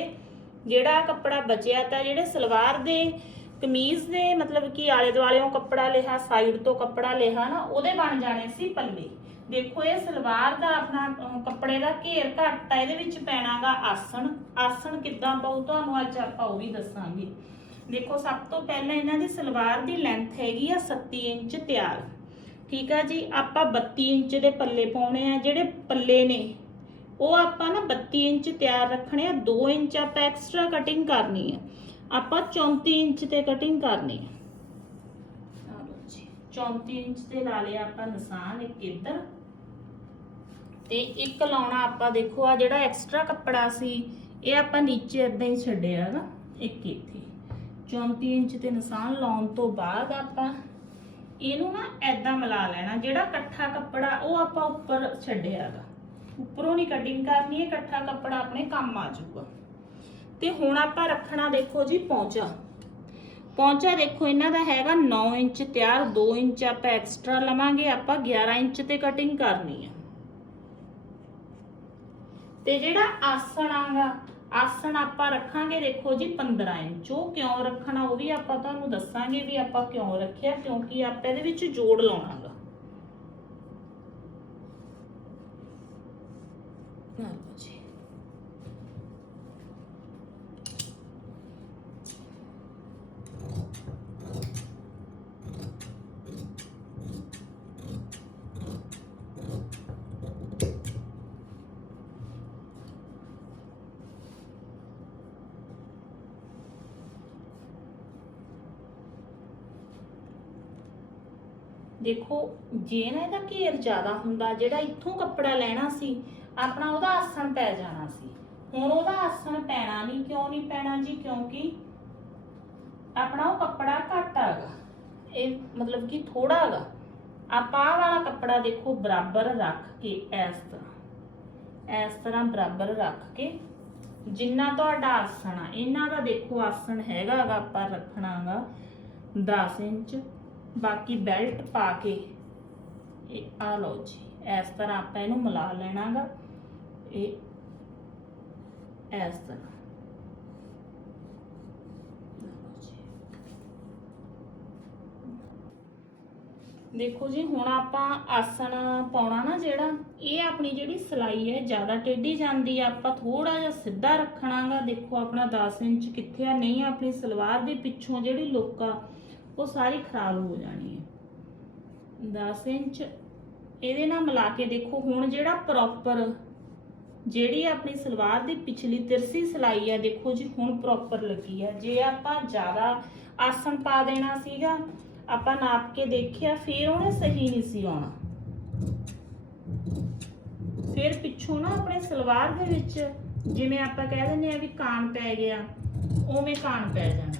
ਜਿਹੜਾ ਆਹ ਕੱਪੜਾ ਬਚਿਆ ਤਾਂ ਜਿਹੜੇ ਸਲਵਾਰ ਦੇ, ਕਮੀਜ਼ ਦੇ, ਮਤਲਬ ਕਿ ਆਲੇ ਦੁਆਲਿਓਂ ਕੱਪੜਾ ਲਿਆ ਸਾਈਡ ਤੋਂ ਕੱਪੜਾ ਲਿਆ ਨਾ, ਉਹਦੇ ਬਣ ਜਾਣੇ ਸੀ ਪੱਲੇ। ਦੇਖੋ ਇਹ ਸਲਵਾਰ ਦਾ ਆਪਣਾ ਕੱਪੜੇ ਦਾ ਘੇਰ ਘੱਟ ਆ ਇਹਦੇ ਵਿੱਚ ਪੈਣਾਗਾ ਆਸਣ। ਆਸਣ ਕਿੱਦਾਂ ਪਾਉ ਤੁਹਾਨੂੰ ਅੱਜ ਆਪਾਂ ਉਹ ਵੀ ਦੱਸਾਂਗੇ। ਦੇਖੋ ਸਭ ਤੋਂ ਪਹਿਲਾਂ ਇਹਨਾਂ ਦੀ ਸਲਵਾਰ ਦੀ ਲੈਂਥ ਹੈਗੀ ਆ 37 ਇੰਚ ਤਿਆਰ। ਠੀਕ ਆ ਜੀ? ਆਪਾਂ 32 ਇੰਚ ਦੇ ਪੱਲੇ ਪਾਉਣੇ ਆ ਜਿਹੜੇ ਪੱਲੇ ਨੇ ਉਹ ਆਪਾਂ ਨਾ 32 ਇੰਚ ਤਿਆਰ ਰੱਖਣੇ ਆ 2 ਇੰਚ ਆਪਾਂ ਐਕਸਟਰਾ ਕਟਿੰਗ ਕਰਨੀ ਆ। ਆਪਾਂ 34 ਇੰਚ ਤੇ ਕਟਿੰਗ ਕਰਨੀ ਆ। ਆਹ ਲਓ ਜੀ। 34 ਇੰਚ ਤੇ ਲਾ ਲਿਆ ਆਪਾਂ ਨਿਸ਼ਾਨ ਇੱਕ ਇੱਧਰ। ਤੇ ਇੱਕ ਲਾਉਣਾ ਆਪਾਂ ਦੇਖੋ ਆ ਜਿਹੜਾ ਐਕਸਟਰਾ ਕੱਪੜਾ ਸੀ, ਇਹ ਆਪਾਂ ਨੀਚੇ ਇਦਾਂ ਹੀ ਛੱਡਿਆ ਹੈਗਾ ਇੱਕ ਇੱਥੇ। 34 ਇੰਚ ਤੇ ਨਿਸ਼ਾਨ ਲਾਉਣ ਤੋਂ ਬਾਅਦ ਆਪਾਂ ਇਹਨੂੰ ਨਾ ਐਦਾਂ ਮਿਲਾ ਲੈਣਾ, ਜਿਹੜਾ ਇਕੱਠਾ ਕੱਪੜਾ ਉਹ ਆਪਾਂ ਉੱਪਰ ਛੱਡਿਆ ਹੈਗਾ ਉੱਪਰੋਂ ਨਹੀਂ ਕਟਿੰਗ ਕਰਨੀ ਹੈ ਇਕੱਠਾ ਕੱਪੜਾ ਆਪਣੇ ਕੰਮ ਆ ਜਾਊਗਾ। ਤੇ ਹੁਣ ਆਪਾਂ ਰੱਖਣਾ ਦੇਖੋ ਜੀ ਪੌਂਚਾ। ਪੌਂਚਾ ਦੇਖੋ, ਇਹਨਾਂ ਦਾ ਹੈਗਾ 9 ਇੰਚ ਤਿਆਰ 2 ਇੰਚ ਆਪਾਂ ਐਕਸਟਰਾ ਲਵਾਂਗੇ, ਆਪਾਂ 11 ਇੰਚ ਤੇ ਕਟਿੰਗ ਕਰਨੀ ਹੈ ਤੇ ਜਿਹੜਾ ਆਸਣ ਆਗਾ, ਆਸਣ ਆਪਾਂ ਰੱਖਾਂਗੇ, ਦੇਖੋ ਜੀ 15 ਇੰਚ। ਉਹ ਕਿਉਂ ਰੱਖਣਾ, ਉਹ ਵੀ ਆਪਾਂ ਤੁਹਾਨੂੰ ਦੱਸਾਂਗੇ ਵੀ ਆਪਾਂ ਕਿਉਂ ਰੱਖਿਆ, ਕਿਉਂਕਿ ਆਪਾਂ ਇਹਦੇ ਵਿੱਚ ਜੋੜ ਲਾਉਣਾਗਾ। ਲਓ ਜੀ ਦੇਖੋ ਜੇ ਨਾ ਇਹਦਾ ਘੇਰ ਜ਼ਿਆਦਾ ਹੁੰਦਾ, ਜਿਹੜਾ ਇੱਥੋਂ ਕੱਪੜਾ ਲੈਣਾ ਸੀ, ਆਪਣਾ ਉਹਦਾ ਆਸਣ ਪੈ ਜਾਣਾ ਸੀ। ਹੁਣ ਉਹਦਾ ਆਸਣ ਪੈਣਾ ਨਹੀਂ, ਕਿਉਂ ਨਹੀਂ ਪੈਣਾ ਜੀ? ਕਿਉਂਕਿ ਆਪਣਾ ਉਹ ਕੱਪੜਾ ਘੱਟ ਹੈਗਾ ਇਹ ਮਤਲਬ ਕਿ ਥੋੜਾ ਹੈਗਾ ਆਪਾਂ ਆਹ ਵਾਲਾ ਕੱਪੜਾ ਦੇਖੋ, ਬਰਾਬਰ ਰੱਖ ਕੇ ਇਸ ਤਰ੍ਹਾਂ ਇਸ ਤਰ੍ਹਾਂ ਬਰਾਬਰ ਰੱਖ ਕੇ, ਜਿੰਨਾ ਤੁਹਾਡਾ ਆਸਣ ਆ, ਇਹਨਾਂ ਦਾ ਦੇਖੋ ਆਸਣ ਹੈਗਾ ਗਾ ਆਪਾਂ ਰੱਖਣਾਗਾ 10 ਇੰਚ। ਬਾਕੀ ਬੈਲਟ ਪਾ ਕੇ ਇਹ ਆ ਲਓ ਜੀ ਇਸ ਤਰ੍ਹਾਂ ਆਪਾਂ ਇਹਨੂੰ ਮਿਲਾ ਲੈਣਾਗਾ। ਇਹ ਇਸ ਤਰ੍ਹਾਂ। ਦੇਖੋ ਜੀ, ਹੁਣ ਆਪਾਂ ਆਸਣ ਪਾਉਣਾ ਨਾ ਜਿਹੜਾ, ਇਹ ਆਪਣੀ ਜਿਹੜੀ ਸਲਾਈ ਹੈ, ਜ਼ਿਆਦਾ ਟੇਢੀ ਜਾਂਦੀ ਆ। ਆਪਾਂ ਥੋੜਾ ਜਿਹਾ ਸਿੱਧਾ ਰੱਖਣਾਗਾ। ਦੇਖੋ ਆਪਣਾ 10 ਇੰਚ ਕਿੱਥੇ ਆ, ਨਹੀਂ, ਆਪਣੀ ਸਲਵਾਰ ਦੇ ਪਿੱਛੋਂ ਜਿਹੜੀ ਲੁੱਕ ਆ, ਉਹ ਸਾਰੀ ਖਰਾਬ ਹੋ ਜਾਣੀ ਹੈ। 10 ਇੰਚ ਇਹਦੇ ਨਾਲ ਮਿਲਾ ਕੇ ਦੇਖੋ, ਹੁਣ ਜਿਹੜਾ ਪ੍ਰੋਪਰ ਜਿਹੜੀ ਆਪਣੀ ਸਲਵਾਰ ਦੀ ਪਿਛਲੀ ਤਿਰਸੀ ਸਲਾਈ ਹੈ ਦੇਖੋ ਜੀ, ਹੁਣ ਪ੍ਰੋਪਰ ਲੱਗੀ ਹੈ ਜੇ ਆਪਾਂ ਜ਼ਿਆਦਾ ਆਸਣ ਪਾ ਦੇਣਾ ਸੀਗਾ, ਆਪਾਂ ਨਾਪ ਕੇ ਦੇਖਿਆ, ਫਿਰ ਉਹਨੇ ਸਹੀ ਨਹੀਂ ਸੀ ਆਉਣਾ। ਫਿਰ ਪਿੱਛੋਂ ਨਾ ਆਪਣੇ ਸਲਵਾਰ ਦੇ ਵਿੱਚ ਜਿਵੇਂ ਆਪਾਂ ਕਹਿ ਦਿੰਦੇ ਆ ਵੀ ਕਾਨ ਪੈ ਗਿਆ, ਉਵੇਂ ਕਾਨ ਪੈ ਜਾਣਾ।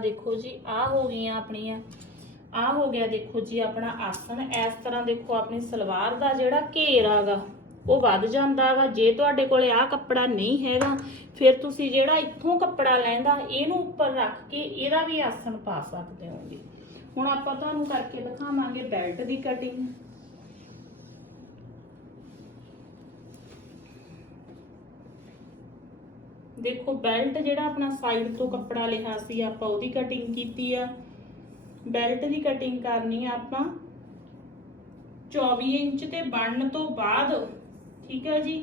ਸੀਗਾ ਦੇਖੋ ਜੀ ਆ ਹੋ ਗਈਆਂ ਆਪਣੀਆਂ। ਆ ਹੋ ਗਿਆ ਦੇਖੋ ਜੀ ਆਪਣਾ ਆਸਣ। ਇਸ ਤਰ੍ਹਾਂ ਦੇਖੋ ਆਪਣੀ ਸਲਵਾਰ ਦਾ ਜਿਹੜਾ ਘੇਰ ਆਗਾ, ਉਹ ਵੱਧ ਜਾਂਦਾ ਵਾ। ਜੇ ਤੁਹਾਡੇ ਕੋਲੇ ਆ ਕੱਪੜਾ ਨਹੀਂ ਹੈਗਾ, ਫਿਰ ਤੁਸੀਂ ਜਿਹੜਾ ਇੱਥੋਂ ਕੱਪੜਾ ਲੈਂਦਾ, ਇਹਨੂੰ ਉੱਪਰ ਰੱਖ ਕੇ ਇਹਦਾ ਵੀ ਆਸਨ ਪਾ ਸਕਦੇ ਹੋਗੇ। ਹੁਣ ਆਪਾਂ ਤੁਹਾਨੂੰ ਕਰਕੇ ਦਿਖਾਵਾਂਗੇ ਬੈਲਟ ਦੀ ਕਟਿੰਗ ਦੇਖੋ ਬੈਲਟ ਜਿਹੜਾ ਆਪਣਾ ਸਾਈਡ ਤੋਂ ਕੱਪੜਾ ਲਿਆ ਸੀ, ਆਪਾਂ ਉਹਦੀ ਕਟਿੰਗ ਕੀਤੀ ਆ। ਬੈਲਟ ਦੀ ਕਟਿੰਗ ਕਰਨੀ ਆ ਆਪਾਂ 24 ਇੰਚ ਤੇ ਬਣਨ ਤੋਂ ਬਾਅਦ, ਠੀਕ ਆ ਜੀ?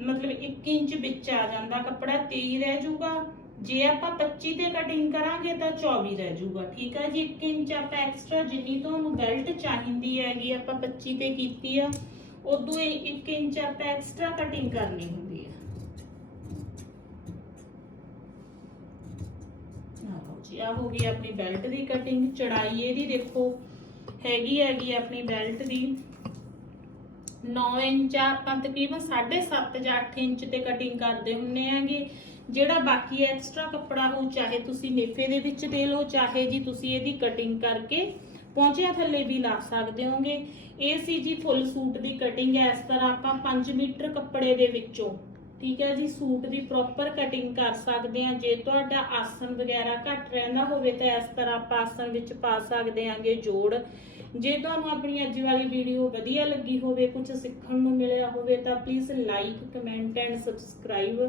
ਮਤਲਬ 1 ਇੰਚ ਵਿੱਚ ਆ ਜਾਂਦਾ ਕੱਪੜਾ 23 ਰਹਿ ਜਾਊਗਾ। ਜੇ ਆਪਾਂ 25 ਤੇ ਕਟਿੰਗ ਕਰਾਂਗੇ ਤਾਂ 24 ਰਹਿ ਜਾਊਗਾ, ਠੀਕ ਆ ਜੀ? 1 ਇੰਚ ਆਪਾਂ ਐਕਸਟਰਾ ਜਿੰਨੀ ਤੁਹਾਨੂੰ ਬੈਲਟ ਚਾਹੀਦੀ ਹੈਗੀ ਆਪਾਂ 25 ਤੇ ਕੀਤੀ ਆ, ਉਦੋਂ 1 ਇੰਚ ਆਪਾਂ ਐਕਸਟਰਾ ਕਟਿੰਗ ਕਰਨੀ ਹੁੰਦੀ ਹੈ ਆਹੋ ਜੀ ਆ ਹੋ ਗਈ ਆਪਣੀ ਬੈਲਟ ਦੀ ਕਟਿੰਗ ਚੜਾਈ ਇਹਦੀ ਦੇਖੋ, ਹੈਗੀ ਹੈਗੀ ਆਪਣੀ ਬੈਲਟ ਦੀ। 9 ਇੰਚ ਆਪਾਂ ਤਕਰੀਬਨ 7.5 ਜਾਂ 8 ਇੰਚ ਤੇ ਕਟਿੰਗ ਕਰਦੇ ਹੁੰਨੇ ਆਂਗੇ ਜਿਹੜਾ ਬਾਕੀ ਐਕਸਟਰਾ ਕੱਪੜਾ ਹੋ ਚਾਹੇ ਤੁਸੀਂ ਨੇਫੇ ਦੇ ਵਿੱਚ ਦੇ ਲਓ, ਚਾਹੇ ਜੀ ਤੁਸੀਂ ਇਹਦੀ ਕਟਿੰਗ ਕਰਕੇ ਪਹੁੰਚਿਆ ਥੱਲੇ ਵੀ ਲਾ ਸਕਦੇ ਹੋਗੇ। ਇਹ ਸੀ ਜੀ ਫੁੱਲ ਸੂਟ ਦੀ ਕਟਿੰਗ ਇਸ ਤਰ੍ਹਾਂ ਆਪਾਂ 5 ਮੀਟਰ ਕੱਪੜੇ ਦੇ ਵਿੱਚੋਂ ਠੀਕ ਹੈ ਜੀ ਸੂਟ ਦੀ ਪ੍ਰੋਪਰ ਕਟਿੰਗ ਕਰ ਸਕਦੇ ਆ ਜੇ ਤੁਹਾਡਾ ਆਸਨ ਵਗੈਰਾ ਘੱਟ ਰਹਿੰਦਾ ਹੋਵੇ ਤਾਂ ਇਸ ਤਰ੍ਹਾਂ ਆਪਾਂ ਆਸਨ ਵਿੱਚ ਪਾ ਸਕਦੇ ਆਂਗੇ ਜੋੜ। ਜੇ ਤੁਹਾਨੂੰ ਆਪਣੀ ਅੱਜ ਵਾਲੀ ਵੀਡੀਓ ਵਧੀਆ ਲੱਗੀ ਹੋਵੇ ਕੁਝ ਸਿੱਖਣ ਨੂੰ ਮਿਲਿਆ ਹੋਵੇ ਤਾਂ please like comment and subscribe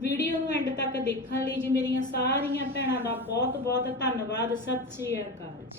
video ਨੂੰ ਐਂਡ ਤੱਕ ਦੇਖਣ ਲਈ ਜੀ ਮੇਰੀਆਂ ਸਾਰੀਆਂ ਭੈਣਾਂ ਦਾ ਬਹੁਤ ਬਹੁਤ ਧੰਨਵਾਦ। ਸਤਿ ਸ਼੍ਰੀ ਅਕਾਲ ਜੀ।